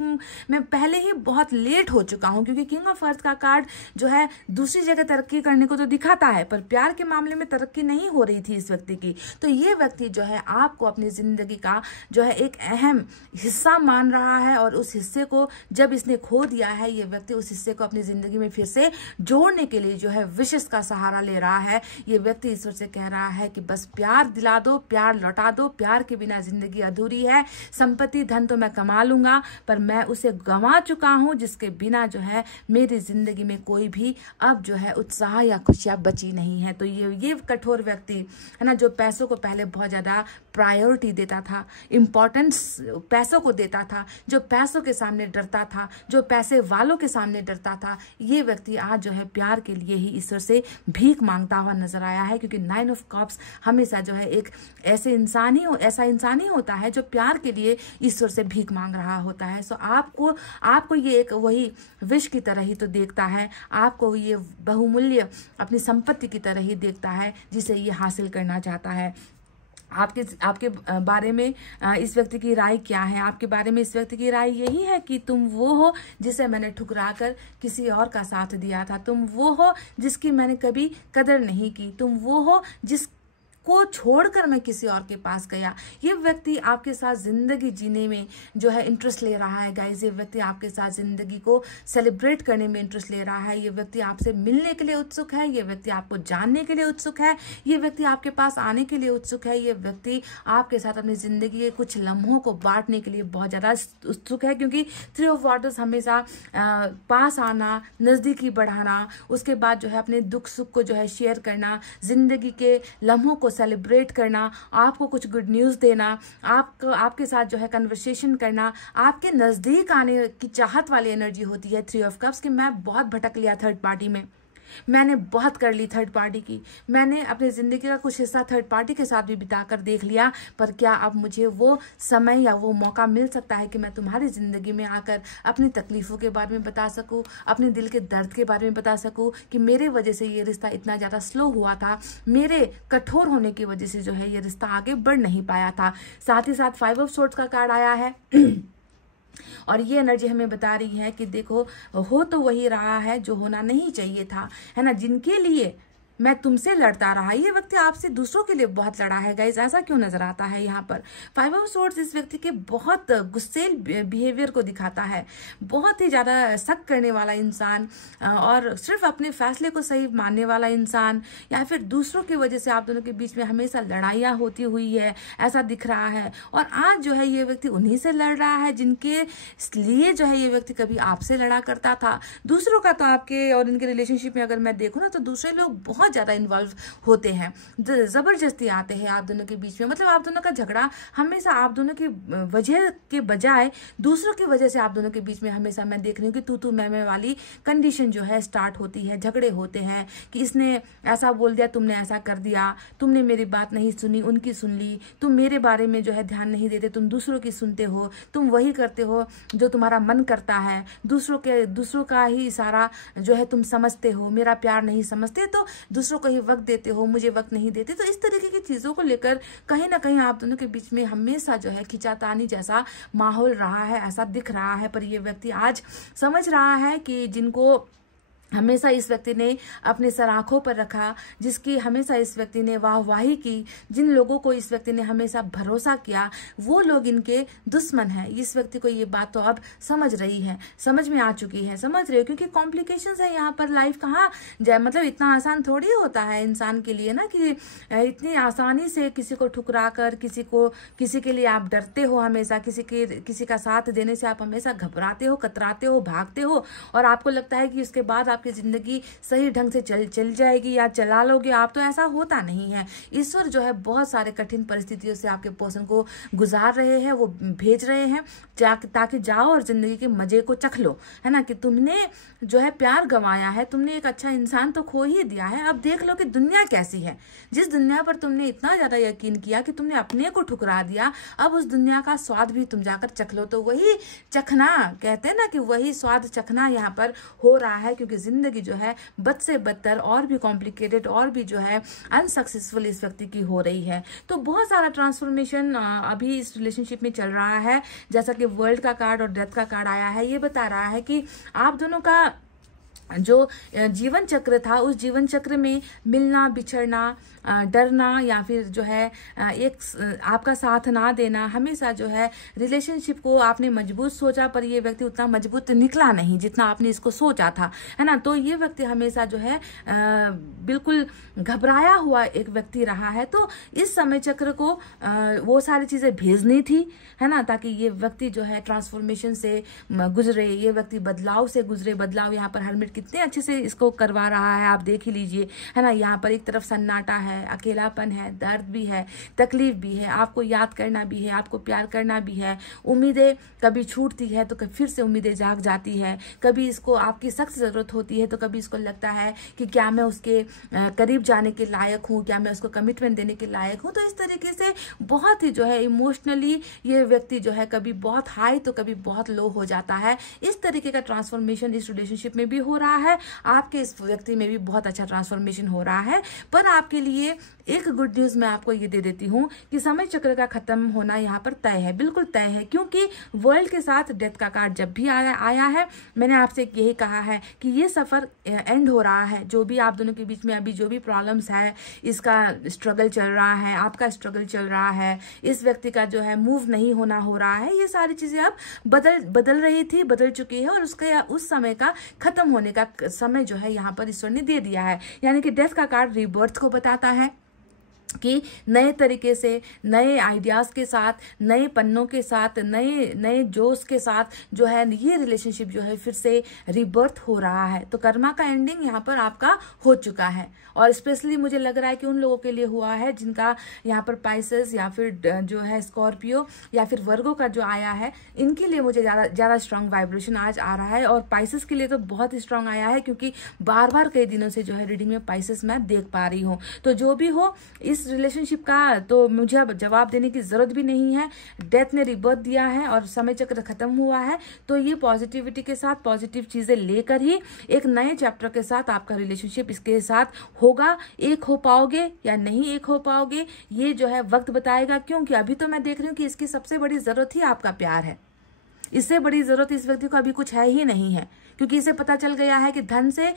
में पहले ही बहुत लेट हो चुका हूँ, क्योंकि किंग ऑफ अर्थ का कार्ड जो है दूसरी जगह तरक्की करने को तो दिखाता है, पर प्यार के मामले में तरक्की नहीं हो रही थी इस व्यक्ति की। तो ये व्यक्ति जो है आपको अपनी जिंदगी का जो है एक अहम हिस्सा मान रहा है, और उस हिस्से को जब इसने खो दिया है, ये व्यक्ति उस हिस्से को अपनी जिंदगी में फिर से जोड़ने के लिए जो है विशेष का सहारा ले रहा है। ये व्यक्ति ईश्वर से कह रहा है कि बस प्यार दिला दो, प्यार लौटा दो, प्यार के बिना जिंदगी अधूरी है, संपत्ति धन तो मैं कमा लूंगा पर मैं उसे गंवा चुका हूं, जिसके बिना जो है मेरी जिंदगी में कोई भी अब जो है उत्साह या खुशियां बची नहीं है। तो ये कठोर व्यक्ति है ना, जो पैसों को पहले बहुत ज्यादा प्रायोरिटी देता था, इंपॉर्टेंस पैसों को देता था, जो पैसों के सामने डरता था, जो पैसे वालों के सामने डरता था, ये व्यक्ति आज जो है प्यार के लिए ही ईश्वर से भीख मांगता हुआ नजर आया है। क्योंकि 9 ऑफ कप्स हमेशा जो है एक ऐसा इंसान ही होता है जो प्यार के लिए ईश्वर से भीख मांग रहा होता है। सो आपको ये एक वही विश की तरह ही तो देखता है, आपको ये बहुमूल्य अपनी संपत्ति की तरह ही देखता है, जिसे ये हासिल करना चाहता है। आपके बारे में इस व्यक्ति की राय क्या है? आपके बारे में इस व्यक्ति की राय यही है कि तुम वो हो जिसे मैंने ठुकरा कर किसी और का साथ दिया था, तुम वो हो जिसकी मैंने कभी कदर नहीं की, तुम वो हो को छोड़कर मैं किसी और के पास गया। ये व्यक्ति आपके साथ जिंदगी जीने में जो है इंटरेस्ट ले रहा है गाइज। ये व्यक्ति आपके साथ जिंदगी को सेलिब्रेट करने में इंटरेस्ट ले रहा है। ये व्यक्ति आपसे मिलने के लिए उत्सुक है। ये व्यक्ति आपको जानने के लिए उत्सुक है। ये व्यक्ति आपके पास आने के लिए उत्सुक है। ये व्यक्ति आपके साथ अपनी जिंदगी के कुछ लम्हों को बांटने के लिए बहुत ज्यादा उत्सुक है, क्योंकि थ्री ऑफ वाटर्स हमेशा पास आना, नजदीकी बढ़ाना, उसके बाद जो है अपने दुख सुख को जो है शेयर करना, जिंदगी के लम्हों को सेलिब्रेट करना, आपको कुछ गुड न्यूज देना, आपके साथ जो है कन्वर्सेशन करना, आपके नजदीक आने की चाहत वाली एनर्जी होती है थ्री ऑफ कप्स की। मैं बहुत भटक लिया थर्ड पार्टी में, मैंने बहुत कर ली थर्ड पार्टी की, मैंने अपनी जिंदगी का कुछ हिस्सा थर्ड पार्टी के साथ भी बिताकर देख लिया, पर क्या अब मुझे वो समय या वो मौका मिल सकता है कि मैं तुम्हारी जिंदगी में आकर अपनी तकलीफों के बारे में बता सकूं, अपने दिल के दर्द के बारे में बता सकूं कि मेरे वजह से ये रिश्ता इतना ज्यादा स्लो हुआ था, मेरे कठोर होने की वजह से जो है ये रिश्ता आगे बढ़ नहीं पाया था। साथ ही साथ 5 ऑफ सोर्ड्स का कार्ड आया है और ये एनर्जी हमें बता रही है कि देखो, हो तो वही रहा है जो होना नहीं चाहिए था, है ना। जिनके लिए मैं तुमसे लड़ता रहा, ये व्यक्ति आपसे दूसरों के लिए बहुत लड़ा है गाइज। ऐसा क्यों नजर आता है यहाँ पर? 5 ऑफ सोर्ड्स इस व्यक्ति के बहुत गुस्सेल बिहेवियर को दिखाता है, बहुत ही ज्यादा शक करने वाला इंसान, और सिर्फ अपने फैसले को सही मानने वाला इंसान, या फिर दूसरों की वजह से आप दोनों के बीच में हमेशा लड़ाइयाँ होती हुई है, ऐसा दिख रहा है। और आज जो है ये व्यक्ति उन्हीं से लड़ रहा है जिनके लिए जो है ये व्यक्ति कभी आपसे लड़ा करता था। दूसरों का तो आपके और इनके रिलेशनशिप में अगर मैं देखूँ ना, तो दूसरे लोग बहुत ज्यादा इन्वॉल्व होते हैं, जबरदस्ती आते हैं आप दोनों के बीच में। मतलब आप दोनों का झगड़ा हमेशा आप दोनों की वजह के बजाय दूसरों की वजह से आप दोनों के बीच में हमेशा मैं देख रही हूँ कि तू मैं वाली कंडीशन जो है स्टार्ट होती है। झगड़े होते हैं कि इसने ऐसा बोल दिया, तुमने ऐसा कर दिया, तुमने मेरी बात नहीं सुनी, उनकी सुन ली, तुम मेरे बारे में जो है ध्यान नहीं देते, तुम दूसरों की सुनते हो, तुम वही करते हो जो तुम्हारा मन करता है, दूसरों का ही इशारा जो है तुम समझते हो, मेरा प्यार नहीं समझते, तो दूसरों को ही वक्त देते हो, मुझे वक्त नहीं देते। तो इस तरीके की चीजों को लेकर कहीं ना कहीं आप दोनों के बीच में हमेशा जो है खिंचातानी जैसा माहौल रहा है, ऐसा दिख रहा है। पर ये व्यक्ति आज समझ रहा है कि जिनको हमेशा इस व्यक्ति ने अपने सर आंखों पर रखा, जिसकी हमेशा इस व्यक्ति ने वाहवाही की, जिन लोगों को इस व्यक्ति ने हमेशा भरोसा किया, वो लोग इनके दुश्मन हैं। इस व्यक्ति को ये बात तो अब समझ रही है, समझ में आ चुकी है, समझ रहे हो, क्योंकि कॉम्प्लिकेशंस है यहाँ पर। लाइफ कहाँ जाए, मतलब इतना आसान थोड़ी होता है इंसान के लिए ना कि इतनी आसानी से किसी को ठुकरा कर, किसी के लिए आप डरते हो, हमेशा किसी का साथ देने से आप हमेशा घबराते हो, कतराते हो, भागते हो, और आपको लगता है कि उसके बाद आपकी जिंदगी सही ढंग से चल जाएगी या चला लोगे आप। तो ऐसा होता नहीं है। ईश्वर जो है बहुत सारे कठिन परिस्थितियों से आपके पर्सन को गुजार रहे हैं, वो भेज रहे हैं ताकि जाओ और जिंदगी के मजे को चख लो, है ना। कि तुमने जो है प्यार गंवाया है, तुमने एक अच्छा इंसान तो खो ही दिया है। अब देख लो कि दुनिया कैसी है। जिस दुनिया पर तुमने इतना ज्यादा यकीन किया कि तुमने अपने को ठुकरा दिया, अब उस दुनिया का स्वाद भी तुम जाकर चख लो। तो वही चखना, कहते हैं ना कि वही स्वाद चखना यहाँ पर हो रहा है, क्योंकि जिंदगी जो है बद से बदतर और भी कॉम्प्लिकेटेड और भी जो है अनसक्सेसफुल इस व्यक्ति की हो रही है। तो बहुत सारा ट्रांसफॉर्मेशन अभी इस रिलेशनशिप में चल रहा है। जैसा कि वर्ल्ड का कार्ड और डेथ का कार्ड आया है, ये बता रहा है कि आप दोनों का जो जीवन चक्र था, उस जीवन चक्र में मिलना, बिछड़ना, डरना, या फिर जो है एक आपका साथ ना देना, हमेशा जो है रिलेशनशिप को आपने मजबूत सोचा, पर ये व्यक्ति उतना मजबूत निकला नहीं जितना आपने इसको सोचा था, है ना। तो ये व्यक्ति हमेशा जो है बिल्कुल घबराया हुआ एक व्यक्ति रहा है। तो इस समय चक्र को वो सारी चीजें भेजनी थी, है ना, ताकि ये व्यक्ति जो है ट्रांसफॉर्मेशन से गुजरे, ये व्यक्ति बदलाव से गुजरे। बदलाव यहाँ पर हरमिट कितने अच्छे से इसको करवा रहा है, आप देख ही लीजिए, है ना। यहाँ पर एक तरफ सन्नाटा है, अकेलापन है, दर्द भी है, तकलीफ भी है, आपको याद करना भी है, आपको प्यार करना भी है, उम्मीदें कभी छूटती है तो फिर से उम्मीदें जाग जाती है, कभी इसको आपकी सख्त जरूरत होती है तो कभी इसको लगता है कि क्या मैं उसके करीब जाने के लायक हूँ, क्या मैं उसको कमिटमेंट देने के लायक हूँ। तो इस तरीके से बहुत ही जो है इमोशनली ये व्यक्ति जो है कभी बहुत हाई तो कभी बहुत लो हो जाता है। इस तरीके का ट्रांसफॉर्मेशन इस रिलेशनशिप में भी हो रहा रहा है, आपके इस व्यक्ति में भी बहुत अच्छा ट्रांसफॉर्मेशन हो रहा है। पर आपके लिए एक गुड न्यूज मैं आपको ये दे देती हूँ कि समय चक्र का खत्म होना यहाँ पर तय है, बिल्कुल तय है, क्योंकि वर्ल्ड के साथ डेथ का कार्ड जब भी आया है, मैंने आपसे यही कहा है कि ये सफर एंड हो रहा है। जो भी आप दोनों के बीच में अभी जो भी प्रॉब्लम्स है, इसका स्ट्रगल चल रहा है, आपका स्ट्रगल चल रहा है, इस व्यक्ति का जो है मूव नहीं होना हो रहा है, ये सारी चीजें अब बदल रही थी, बदल चुकी है, और उसके उस समय का खत्म होने का समय जो है यहाँ पर ईश्वर ने दे दिया है। यानी कि डेथ का कार्ड रीबर्थ को बताता है कि नए तरीके से, नए आइडियाज के साथ, नए पन्नों के साथ, नए जोश के साथ जो है ये रिलेशनशिप जो है फिर से रिबर्थ हो रहा है। तो कर्मा का एंडिंग यहाँ पर आपका हो चुका है, और स्पेशली मुझे लग रहा है कि उन लोगों के लिए हुआ है जिनका यहाँ पर पाइसेस या फिर जो है स्कॉर्पियो या फिर वर्गो का जो आया है, इनके लिए मुझे ज्यादा स्ट्रांग वाइब्रेशन आज आ रहा है। और पाइसेस के लिए तो बहुत ही स्ट्रांग आया है, क्योंकि बार बार कई दिनों से जो है रीडिंग में पाइसेस मैं देख पा रही हूँ। तो जो भी हो, इस रिलेशनशिप का तो मुझे अब जवाब देने की जरूरत भी नहीं है। डेथ ने रिबर्थ दिया है और समय चक्र खत्म हुआ है, तो ये पॉजिटिविटी के साथ, पॉजिटिव चीजें लेकर ही एक नए चैप्टर के साथ आपका रिलेशनशिप इसके साथ होगा। एक हो पाओगे या नहीं एक हो पाओगे, ये जो है वक्त बताएगा, क्योंकि अभी तो मैं देख रही हूँ कि इसकी सबसे बड़ी जरूरत ही आपका प्यार है। इससे बड़ी जरूरत इस व्यक्ति को अभी कुछ है ही नहीं है, क्योंकि इसे पता चल गया है कि धन से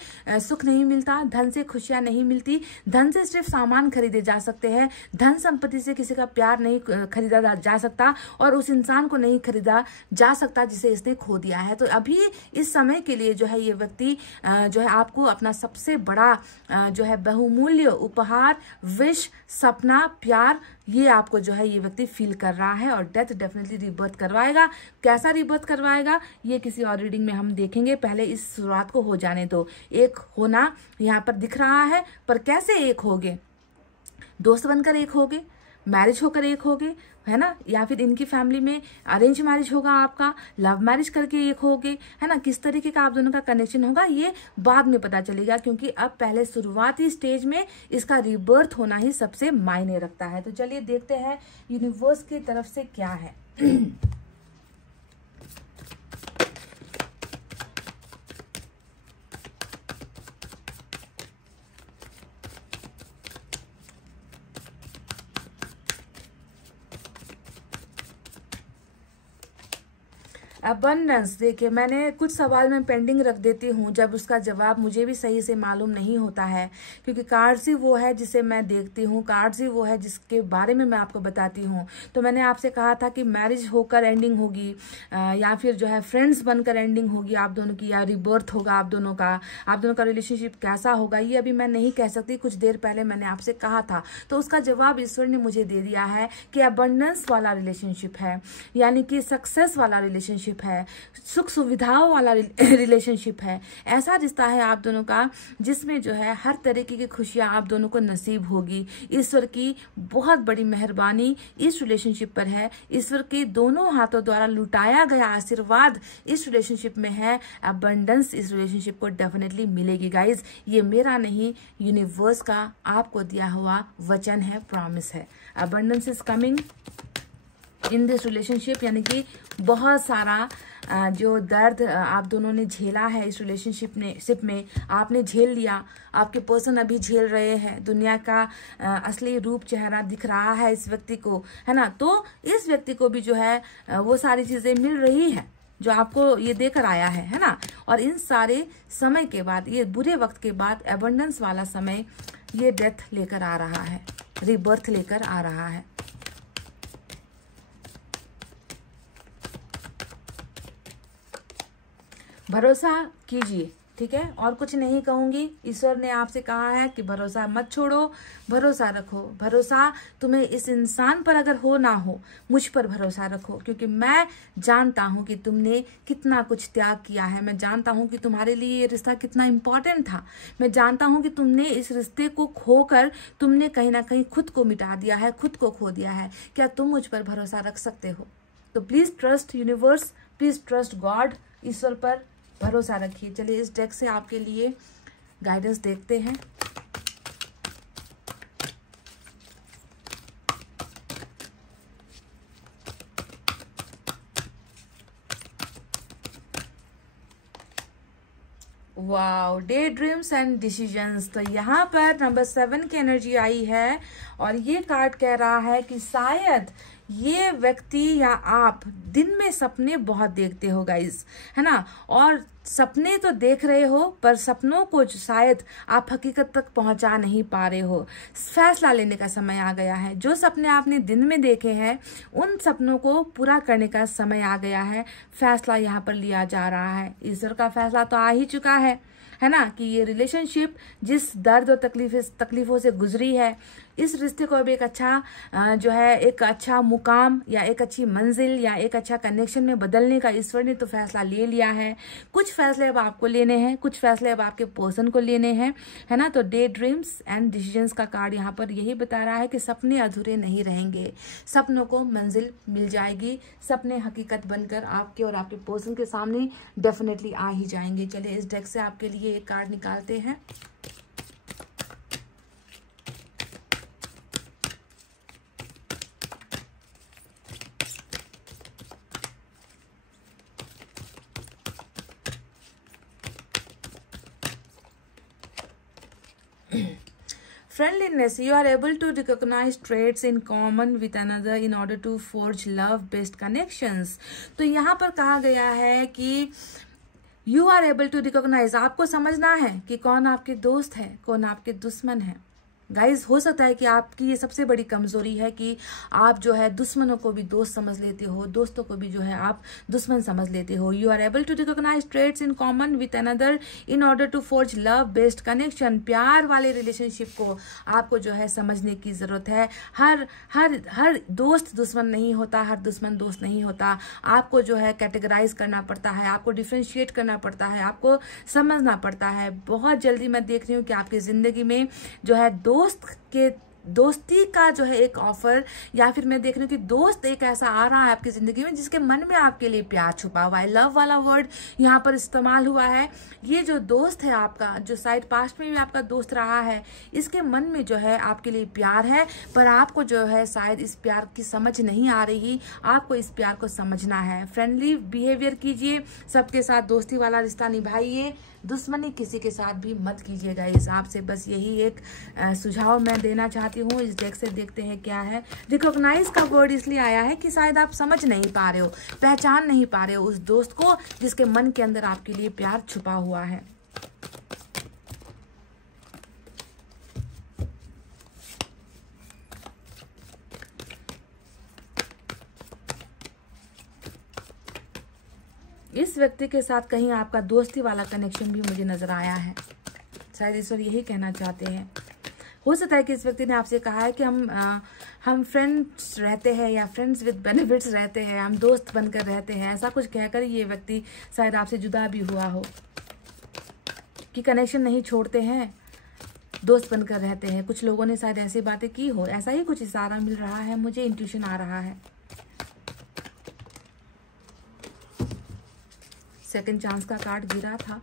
सुख नहीं मिलता, धन से खुशियां नहीं मिलती, धन से सिर्फ सामान खरीदे जा सकते हैं, धन संपत्ति से किसी का प्यार नहीं खरीदा जा सकता, और उस इंसान को नहीं खरीदा जा सकता जिसे इसने खो दिया है। तो अभी इस समय के लिए जो है ये व्यक्ति जो है आपको अपना सबसे बड़ा जो है बहुमूल्य उपहार, विश, सपना, प्यार, ये आपको जो है ये व्यक्ति फील कर रहा है। और डेथ डेफिनेटली रिबर्थ करवाएगा। कैसा रिबर्थ करवाएगा ये किसी और रीडिंग में हम देखेंगे, पहले इस शुरुआत को हो जाने दो। एक होना यहाँ पर दिख रहा है, पर कैसे एक होगे? दोस्त बनकर एक होगे, मैरिज होकर एक होगे, है ना, या फिर इनकी फैमिली में अरेंज मैरिज होगा, आपका लव मैरिज करके एक होगे, है ना। किस तरीके का आप दोनों का कनेक्शन होगा ये बाद में पता चलेगा, क्योंकि अब पहले शुरुआती स्टेज में इसका रिबर्थ होना ही सबसे मायने रखता है। तो चलिए देखते हैं यूनिवर्स की तरफ से क्या है। अबंडेंस, देखिए मैंने कुछ सवाल में पेंडिंग रख देती हूँ जब उसका जवाब मुझे भी सही से मालूम नहीं होता है, क्योंकि कार्ड्स ही वो है जिसे मैं देखती हूँ, कार्ड्स ही वो है जिसके बारे में मैं आपको बताती हूँ। तो मैंने आपसे कहा था कि मैरिज होकर एंडिंग होगी या फिर जो है फ्रेंड्स बनकर एंडिंग होगी आप दोनों की, या रिबर्थ होगा आप दोनों का रिलेशनशिप कैसा होगा ये अभी मैं नहीं कह सकती। कुछ देर पहले मैंने आपसे कहा था, तो उसका जवाब ईश्वर ने मुझे दे दिया है कि अबंडेंस वाला रिलेशनशिप है, यानी कि सक्सेस वाला रिलेशनशिप है, सुख सुविधाओं वाला रिलेशनशिप है। ऐसा रिश्ता है आप दोनों का जिसमें जो है हर तरीके की खुशियां आप दोनों को नसीब होगी। ईश्वर की बहुत बड़ी मेहरबानी इस रिलेशनशिप पर है, ईश्वर के दोनों हाथों द्वारा लुटाया गया आशीर्वाद इस रिलेशनशिप में है। अबंडेंस इस रिलेशनशिप को डेफिनेटली मिलेगी गाइज, ये मेरा नहीं, यूनिवर्स का आपको दिया हुआ वचन है, प्रॉमिस है। Abundance is coming in this relationship, यानी कि बहुत सारा जो दर्द आप दोनों ने झेला है इस रिलेशनशिप में आपने झेल लिया, आपके पर्सन अभी झेल रहे हैं, दुनिया का असली रूप चेहरा दिख रहा है इस व्यक्ति को, है ना। तो इस व्यक्ति को भी जो है वो सारी चीजें मिल रही है जो आपको ये देकर आया है ना। और इन सारे समय के बाद, ये बुरे वक्त के बाद एबंडेंस वाला समय ये डेथ लेकर आ रहा है, रिबर्थ लेकर आ रहा है। भरोसा कीजिए, ठीक है, और कुछ नहीं कहूंगी। ईश्वर ने आपसे कहा है कि भरोसा मत छोड़ो, भरोसा रखो। भरोसा तुम्हें इस इंसान पर अगर हो ना हो, मुझ पर भरोसा रखो, क्योंकि मैं जानता हूं कि तुमने कितना कुछ त्याग किया है। मैं जानता हूं कि तुम्हारे लिए ये रिश्ता कितना इम्पोर्टेंट था। मैं जानता हूं कि तुमने इस रिश्ते को खोकर तुमने कहीं ना कहीं खुद को मिटा दिया है, खुद को खो दिया है। क्या तुम मुझ पर भरोसा रख सकते हो? तो please trust universe, please trust God, ईश्वर पर भरोसा रखिए। चलिए इस डेक से आपके लिए गाइडेंस देखते हैं। Wow, day dreams and decisions. तो यहाँ पर नंबर 7 की एनर्जी आई है और ये कार्ड कह रहा है कि शायद ये व्यक्ति या आप दिन में सपने बहुत देखते हो गाइस, है ना, और सपने तो देख रहे हो पर सपनों को शायद आप हकीकत तक पहुंचा नहीं पा रहे हो। फैसला लेने का समय आ गया है। जो सपने आपने दिन में देखे हैं उन सपनों को पूरा करने का समय आ गया है। फैसला यहाँ पर लिया जा रहा है। ईश्वर का फैसला तो आ ही चुका है ना, कि ये रिलेशनशिप जिस दर्द और तकलीफों से गुजरी है, इस रिश्ते को अब एक अच्छा जो है एक अच्छा मुकाम या एक अच्छी मंजिल या एक अच्छा कनेक्शन में बदलने का ईश्वर ने तो फैसला ले लिया है। कुछ फैसले अब आपको लेने हैं, कुछ फैसले अब आपके पर्सन को लेने हैं, है ना। तो डे ड्रीम्स एंड डिसीजंस का कार्ड यहाँ पर यही बता रहा है कि सपने अधूरे नहीं रहेंगे, सपनों को मंजिल मिल जाएगी, सपने हकीकत बनकर आपके और आपके पर्सन के सामने डेफिनेटली आ ही जाएंगे। चलिए इस डेक से आपके लिए एक कार्ड निकालते हैं। Friendliness, you are able to recognize traits in common with another in order to forge love-based connections। तो यहाँ पर कहा गया है कि you are able to recognize, आपको समझना है कि कौन आपके दोस्त है, कौन आपके दुश्मन है। गाइज, हो सकता है कि आपकी ये सबसे बड़ी कमजोरी है कि आप जो है दुश्मनों को भी दोस्त समझ लेते हो, दोस्तों को भी जो है आप दुश्मन समझ लेते हो। You are able to recognise traits in common with another in order to forge love based connection. प्यार वाले रिलेशनशिप को आपको जो है समझने की जरूरत है। हर दोस्त दुश्मन नहीं होता, हर दुश्मन दोस्त नहीं होता। आपको जो है कैटेगराइज करना पड़ता है, आपको डिफ्रेंशिएट करना पड़ता है, आपको समझना पड़ता है। बहुत जल्दी मैं देख रही हूँ कि आपकी जिंदगी में जो है दोस्ती का जो है एक ऑफर, या फिर मैं देख रही हूँ कि दोस्त एक ऐसा आ रहा है आपकी जिंदगी में जिसके मन में आपके लिए प्यार छुपा हुआ है। लव वाला वर्ड यहाँ पर इस्तेमाल हुआ है। ये जो दोस्त है आपका, जो शायद पास्ट में भी आपका दोस्त रहा है, इसके मन में जो है आपके लिए प्यार है, पर आपको जो है शायद इस प्यार की समझ नहीं आ रही। आपको इस प्यार को समझना है। फ्रेंडली बिहेवियर कीजिए, सबके साथ दोस्ती वाला रिश्ता निभाइए, दुश्मनी किसी के साथ भी मत कीजिएगा। इस आपसे बस यही एक सुझाव मैं देना चाहती हूँ। इस डेक से देखते हैं क्या है। रिकॉग्नाइज का वर्ड इसलिए आया है कि शायद आप समझ नहीं पा रहे हो, पहचान नहीं पा रहे हो उस दोस्त को जिसके मन के अंदर आपके लिए प्यार छुपा हुआ है। इस व्यक्ति के साथ कहीं आपका दोस्ती वाला कनेक्शन भी मुझे नजर आया है। शायद ईश्वर यही कहना चाहते हैं। हो सकता है कि इस व्यक्ति ने आपसे कहा है कि हम फ्रेंड्स रहते हैं या फ्रेंड्स विद बेनिफिट्स रहते हैं, हम दोस्त बनकर रहते हैं। ऐसा कुछ कहकर ये व्यक्ति शायद आपसे जुदा भी हुआ हो, कि कनेक्शन नहीं छोड़ते हैं, दोस्त बनकर रहते हैं। कुछ लोगों ने शायद ऐसी बातें की हो, ऐसा ही कुछ इशारा मिल रहा है, मुझे इंट्यूशन आ रहा है। सेकंड चांस का कार्ड गिरा था।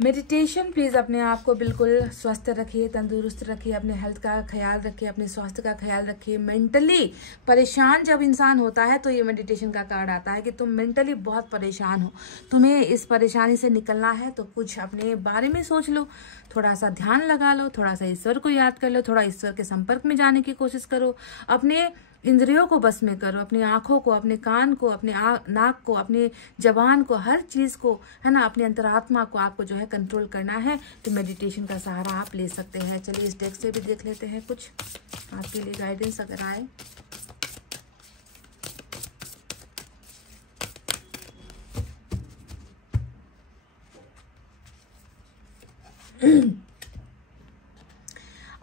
मेडिटेशन प्लीज अपने आप को बिल्कुल स्वस्थ रखिए, तंदुरुस्त रखिए, अपने हेल्थ का ख्याल रखिए, अपने स्वास्थ्य का ख्याल रखिए। मेंटली परेशान जब इंसान होता है तो ये मेडिटेशन का कार्ड आता है कि तुम मेंटली बहुत परेशान हो, तुम्हें इस परेशानी से निकलना है, तो कुछ अपने बारे में सोच लो, थोड़ा सा ध्यान लगा लो, थोड़ा सा ईश्वर को याद कर लो, थोड़ा ईश्वर के संपर्क में जाने की कोशिश करो, अपने इंद्रियों को बस में करो, अपनी आंखों को, अपने कान को, अपने नाक को, अपनी जबान को, हर चीज को, है ना, अपने अंतरात्मा को आपको जो है कंट्रोल करना है। तो मेडिटेशन का सहारा आप ले सकते हैं। चलिए इस डेक से भी देख लेते हैं कुछ आपके लिए गाइडेंस अगर आए।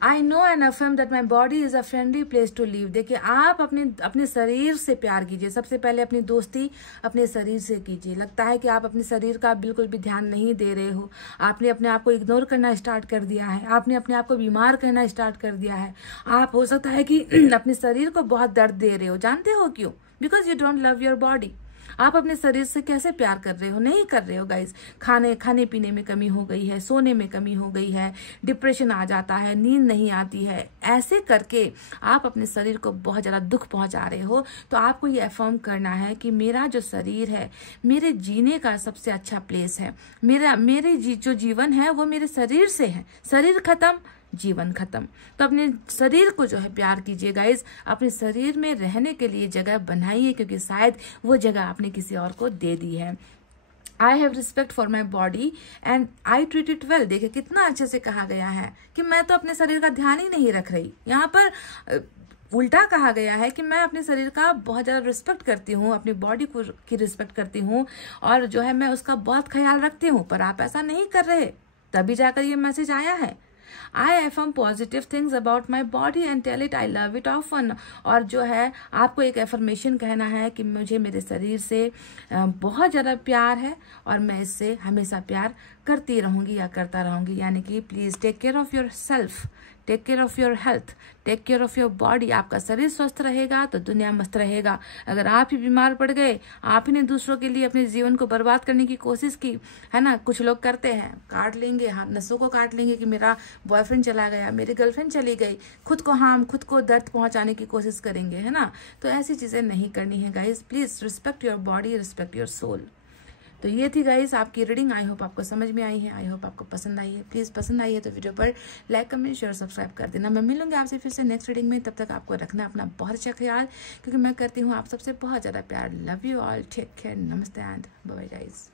I know and affirm that my body is a friendly place to live। देखिए, आप अपने शरीर से प्यार कीजिए। सबसे पहले अपनी दोस्ती अपने शरीर से कीजिए। लगता है कि आप अपने शरीर का बिल्कुल भी ध्यान नहीं दे रहे हो, आपने अपने आप को इग्नोर करना स्टार्ट कर दिया है, आपने अपने आप को बीमार करना स्टार्ट कर दिया है। आप हो सकता है कि अपने शरीर को बहुत दर्द दे रहे हो। जानते हो क्यों? Because you don't love your body. आप अपने शरीर से कैसे प्यार कर रहे हो? नहीं कर रहे हो गाइज। खाने पीने में कमी हो गई है, सोने में कमी हो गई है, डिप्रेशन आ जाता है, नींद नहीं आती है, ऐसे करके आप अपने शरीर को बहुत ज्यादा दुख पहुंचा रहे हो। तो आपको ये अफर्म करना है कि मेरा जो शरीर है मेरे जीने का सबसे अच्छा प्लेस है। मेरे जो जीवन है वो मेरे शरीर से है। शरीर खत्म, जीवन खत्म। तो अपने शरीर को जो है प्यार कीजिए गाइज। अपने शरीर में रहने के लिए जगह बनाइए, क्योंकि शायद वो जगह आपने किसी और को दे दी है। I have respect for my body and I treat it well. देखिए कितना अच्छे से कहा गया है कि मैं तो अपने शरीर का ध्यान ही नहीं रख रही। यहाँ पर उल्टा कहा गया है कि मैं अपने शरीर का बहुत ज्यादा रिस्पेक्ट करती हूँ, अपनी बॉडी को की रिस्पेक्ट करती हूँ और जो है मैं उसका बहुत ख्याल रखती हूँ। पर आप ऐसा नहीं कर रहे, तभी जाकर ये मैसेज आया है। I affirm positive things about my body and tell it I love it often। और जो है आपको एक एफर्मेशन कहना है कि मुझे मेरे शरीर से बहुत ज़्यादा प्यार है और मैं इससे हमेशा प्यार करती रहूँगी या करता रहूँगी। यानी कि please take care of yourself, take care of your health, take care of your body. आपका शरीर स्वस्थ रहेगा तो दुनिया मस्त रहेगा। अगर आप ही बीमार पड़ गए, आप ही ने दूसरों के लिए अपने जीवन को बर्बाद करने की कोशिश की है ना। कुछ लोग करते हैं, काट लेंगे, हाथ नसों को काट लेंगे कि मेरा बॉयफ्रेंड चला गया, मेरी गर्लफ्रेंड चली गई, खुद को दर्द पहुंचाने की कोशिश करेंगे, है ना। तो ऐसी चीजें नहीं करनी है guys. Please respect your body, respect your soul. तो ये थी गाइस आपकी रीडिंग। आई होप आपको समझ में आई है, आई होप आपको पसंद आई है। प्लीज़ पसंद आई है तो वीडियो पर लाइक, कमेंट, शेयर, सब्सक्राइब कर देना। मैं मिलूंगी आपसे फिर से नेक्स्ट रीडिंग में। तब तक आपको रखना अपना बहुत अच्छा ख्याल, क्योंकि मैं करती हूँ आप सबसे बहुत ज़्यादा प्यार। Love you all, take care, नमस्ते एंड बाय बाय गाइस।